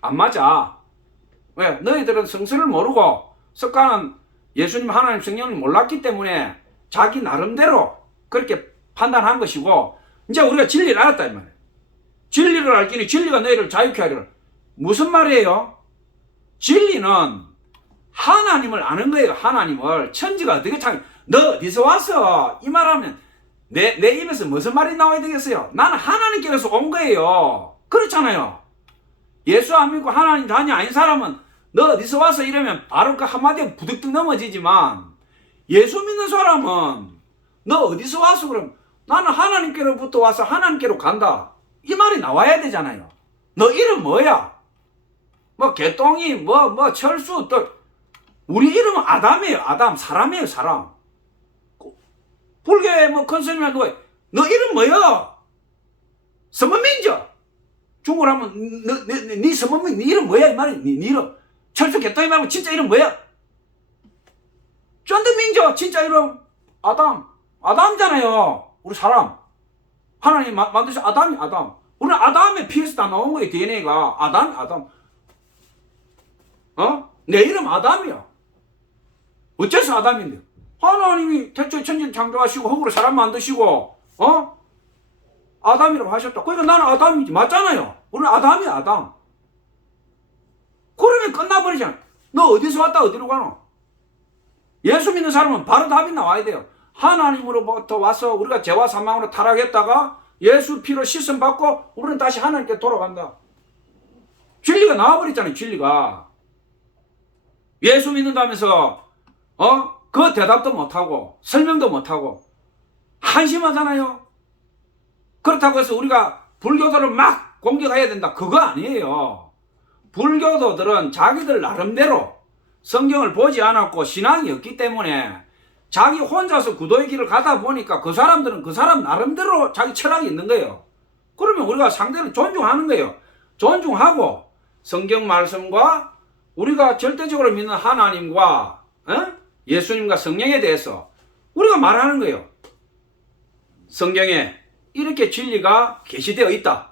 안 맞아. 왜? 너희들은 성서를 모르고 석가는 예수님 하나님 성령을 몰랐기 때문에 자기 나름대로 그렇게 판단한 것이고 이제 우리가 진리를 알았다 이 말이에요. 진리를 알기니 진리가 너희를 자유케 하리라. 무슨 말이에요? 진리는 하나님을 아는 거예요. 하나님을. 천지가 어떻게 너 어디서 왔어? 이 말하면 내 입에서 무슨 말이 나와야 되겠어요? 나는 하나님께서 온 거예요. 그렇잖아요. 예수 안 믿고 하나님 자녀 아닌 사람은 너 어디서 왔어? 이러면 바로 그 한마디에 부득득 넘어지지만 예수 믿는 사람은 너 어디서 왔어? 그럼 나는 하나님께로부터 와서 하나님께로 간다. 이 말이 나와야 되잖아요. 너 이름 뭐야? 뭐 개똥이 뭐 철수 또 우리 이름은 아담이에요. 아담. 사람이에요. 사람. 불교에 뭐 컨셉이나 너 이름 뭐야? 서문민죠. 중국어로 하면 네 서문민 네 이름 뭐야? 이 말이 네 이름. 철수 개똥이 말고 진짜 이름 뭐야? 쫀드민죠. 진짜 이름 아담. 아담이잖아요. 우리 사람. 하나님 만드신 아담이 아담. 우리는 아담의 피에서 다 나온 거예요. DNA가. 아담. 내 이름 아담이야. 어째서 아담인데? 하나님이 태초에 천지를 창조하시고 흙으로 사람 만드시고 아담이라고 하셨다. 그러니까 나는 아담이지. 맞잖아요. 우리는 아담이야. 아담. 그러면 끝나버리잖아. 너 어디서 왔다 어디로 가노? 예수 믿는 사람은 바로 답이 나와야 돼요. 하나님으로부터 와서 우리가 죄와 사망으로 타락했다가 예수 피로 씻음 받고 우리는 다시 하나님께 돌아간다. 진리가 나와버렸잖아요. 진리가. 예수 믿는다면서 그 대답도 못하고 설명도 못하고 한심하잖아요. 그렇다고 해서 우리가 불교도를 막 공격해야 된다. 그거 아니에요. 불교도들은 자기들 나름대로 성경을 보지 않았고 신앙이 없기 때문에 자기 혼자서 구도의 길을 가다 보니까 그 사람들은 그 사람 나름대로 자기 철학이 있는 거예요. 그러면 우리가 상대를 존중하는 거예요. 존중하고 성경 말씀과 우리가 절대적으로 믿는 하나님과 예수님과 성령에 대해서 우리가 말하는 거예요. 성경에 이렇게 진리가 계시되어 있다.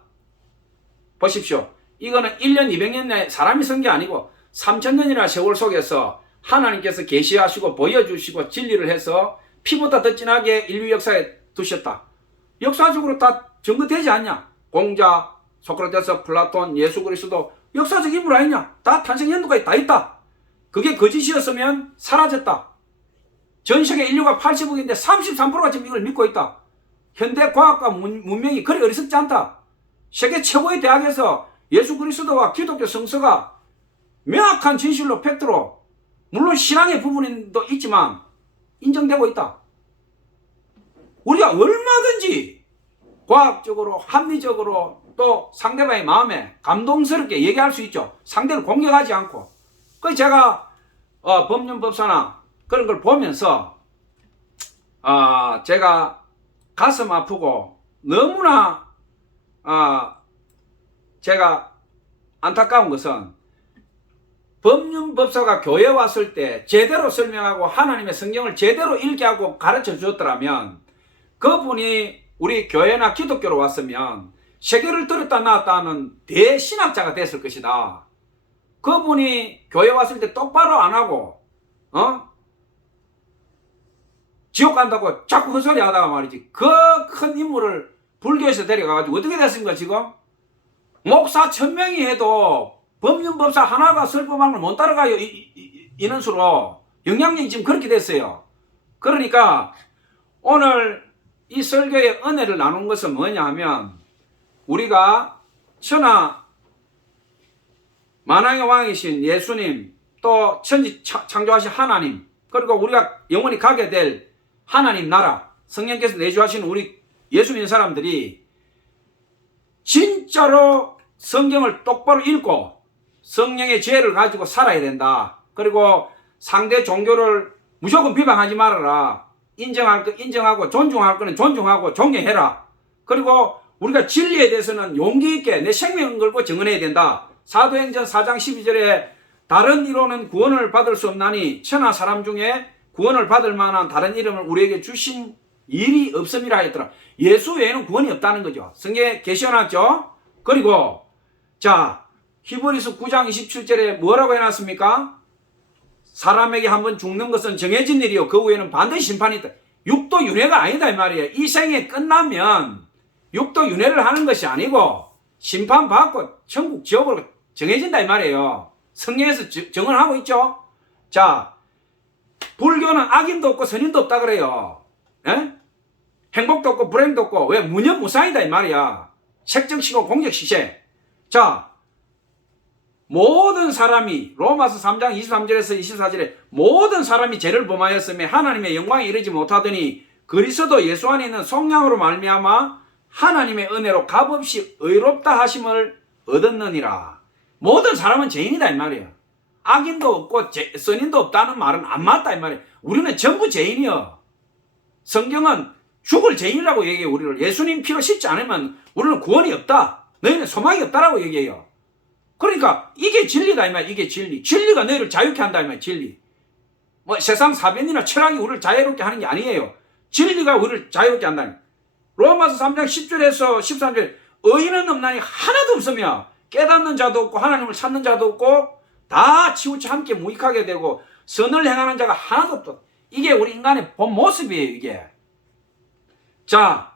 보십시오. 이거는 1년 200년 내에 사람이 쓴 게 아니고 3000년이나 세월 속에서 하나님께서 계시하시고 보여주시고 진리를 해서 피보다 더 진하게 인류 역사에 두셨다. 역사적으로 다 증거되지 않냐? 공자, 소크라테스, 플라톤, 예수 그리스도 역사적 인물 아니냐? 다 탄생 연도가 다 있다. 그게 거짓이었으면 사라졌다. 전 세계 인류가 80억인데 33%가 지금 이걸 믿고 있다. 현대 과학과 문명이 그리 어리석지 않다. 세계 최고의 대학에서 예수 그리스도와 기독교 성서가 명확한 진실로 팩트로 물론 신앙의 부분도 있지만 인정되고 있다. 우리가 얼마든지 과학적으로 합리적으로 또 상대방의 마음에 감동스럽게 얘기할 수 있죠. 상대를 공격하지 않고. 그래서 제가 법륜법사나 그런 걸 보면서 제가 가슴 아프고 너무나 제가 안타까운 것은 법륜법사가 교회에 왔을 때 제대로 설명하고 하나님의 성경을 제대로 읽게 하고 가르쳐 주었더라면 그분이 우리 교회나 기독교로 왔으면 세계를 들었다 놨다 하는 대신학자가 됐을 것이다. 그분이 교회 왔을 때 똑바로 안 하고 지옥 간다고 자꾸 헛소리 하다가 말이지 그 큰 인물을 불교에서 데려가가지고 어떻게 됐습니까 지금? 목사 1000명이 해도 법륜법사 하나가 설법하는 걸 못 따라가요. 인원수로 영향력이 지금 그렇게 됐어요. 그러니까 오늘 이 설교의 은혜를 나눈 것은 뭐냐 하면 우리가 천하 만왕의 왕이신 예수님 또 천지 창조하신 하나님 그리고 우리가 영원히 가게 될 하나님 나라 성령께서 내주하신 우리 예수 믿는 사람들이 진짜로 성경을 똑바로 읽고 성령의 지혜를 가지고 살아야 된다. 그리고 상대 종교를 무조건 비방하지 말아라. 인정할 거 인정하고 존중할 거는 존중하고 존경해라. 그리고 우리가 진리에 대해서는 용기 있게 내 생명을 걸고 증언해야 된다. 사도행전 4장 12절에 다른 이로는 구원을 받을 수 없나니 천하 사람 중에 구원을 받을 만한 다른 이름을 우리에게 주신 일이 없음이라 했더라. 예수 외에는 구원이 없다는 거죠. 성경에 계시어놨죠. 그리고 자 히브리서 9장 27절에 뭐라고 해놨습니까? 사람에게 한번 죽는 것은 정해진 일이요 그 후에는 반드시 심판이 있다. 육도 윤회가 아니다 이 말이에요. 이 생에 끝나면 육도 윤회를 하는 것이 아니고 심판받고 천국 지옥으로 정해진다 이 말이에요. 성경에서 정언하고 있죠. 자 불교는 악인도 없고 선인도 없다 그래요. 에? 행복도 없고 불행도 없고 왜 무념무상이다 이 말이야. 색정시고 공적시세. 자 모든 사람이 로마서 3장 23절에서 24절에 모든 사람이 죄를 범하였으며 하나님의 영광에 이르지 못하더니 그리스도 예수 안에 있는 속량으로 말미암아 하나님의 은혜로 값없이 의롭다 하심을 얻었느니라. 모든 사람은 죄인이다 이 말이에요. 악인도 없고 선인도 없다는 말은 안 맞다 이 말이에요. 우리는 전부 죄인이요. 성경은 죽을 죄인이라고 얘기해요. 우리를 예수님 피로 씻지 않으면 우리는 구원이 없다. 너희는 소망이 없다라고 얘기해요. 그러니까 이게 진리다 이 말. 이게 진리. 진리가 너희를 자유케 한다 이 말. 진리. 뭐 세상 사변이나 철학이 우리를 자유롭게 하는 게 아니에요. 진리가 우리를 자유롭게 한다니. 로마서 3장 10절에서 13절 의인은 없나니 하나도 없으며 깨닫는 자도 없고 하나님을 찾는 자도 없고 다 치우쳐 함께 무익하게 되고 선을 행하는 자가 하나도 없다. 이게 우리 인간의 본 모습이에요. 이게. 자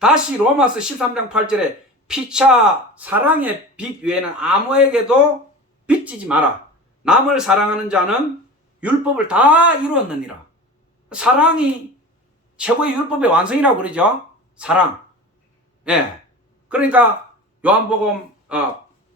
다시 로마서 13장 8절에 피차 사랑의 빛 외에는 아무에게도 빚지지 마라. 남을 사랑하는 자는 율법을 다 이루었느니라. 사랑이 최고의 율법의 완성이라고 그러죠. 사랑. 예. 그러니까 요한복음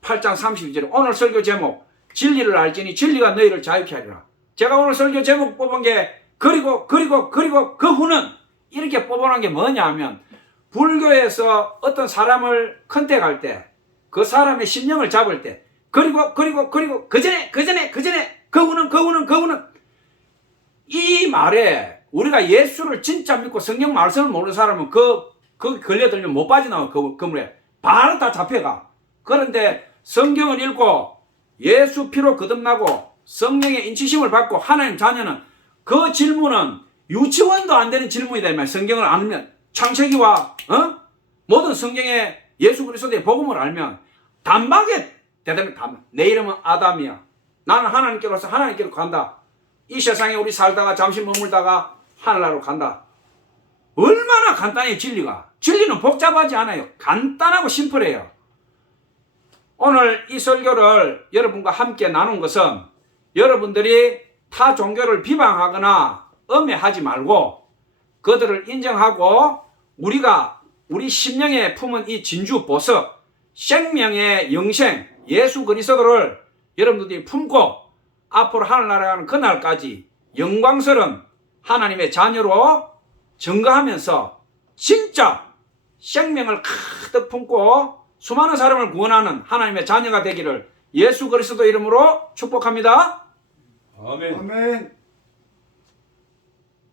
8장 32절에 오늘 설교 제목 진리를 알지니 진리가 너희를 자유케 하리라. 제가 오늘 설교 제목 뽑은 게 그리고 그 후는 이렇게 뽑아놓은 게 뭐냐 하면 불교에서 어떤 사람을 컨택할 때 그 사람의 심령을 잡을 때 그리고 그 전에 그 후는 이 말에 우리가 예수를 진짜 믿고 성경 말씀을 모르는 사람은 그 걸려들면 못 빠져나와. 그 물에 바로 다 잡혀가. 그런데 성경을 읽고 예수 피로 거듭나고 성령의 인치심을 받고 하나님 자녀는 그 질문은 유치원도 안 되는 질문이다. 이 말. 성경을 알면 창세기와 모든 성경의 예수 그리스도의 복음을 알면 단박에 대답이 내 이름은 아담이야. 나는 하나님께로서 하나님께로 간다. 이 세상에 우리 살다가 잠시 머물다가 하늘나라로 간다. 얼마나 간단해요. 진리가. 진리는 복잡하지 않아요. 간단하고 심플해요. 오늘 이 설교를 여러분과 함께 나눈 것은 여러분들이 타 종교를 비방하거나 음해하지 말고 그들을 인정하고 우리가 우리 심령에 품은 이 진주 보석, 생명의 영생, 예수 그리스도를 여러분들이 품고 앞으로 하늘나라에 가는 그날까지 영광스러운 하나님의 자녀로 증거하면서 진짜 생명을 가득 품고 수많은 사람을 구원하는 하나님의 자녀가 되기를 예수 그리스도 이름으로 축복합니다. 아멘.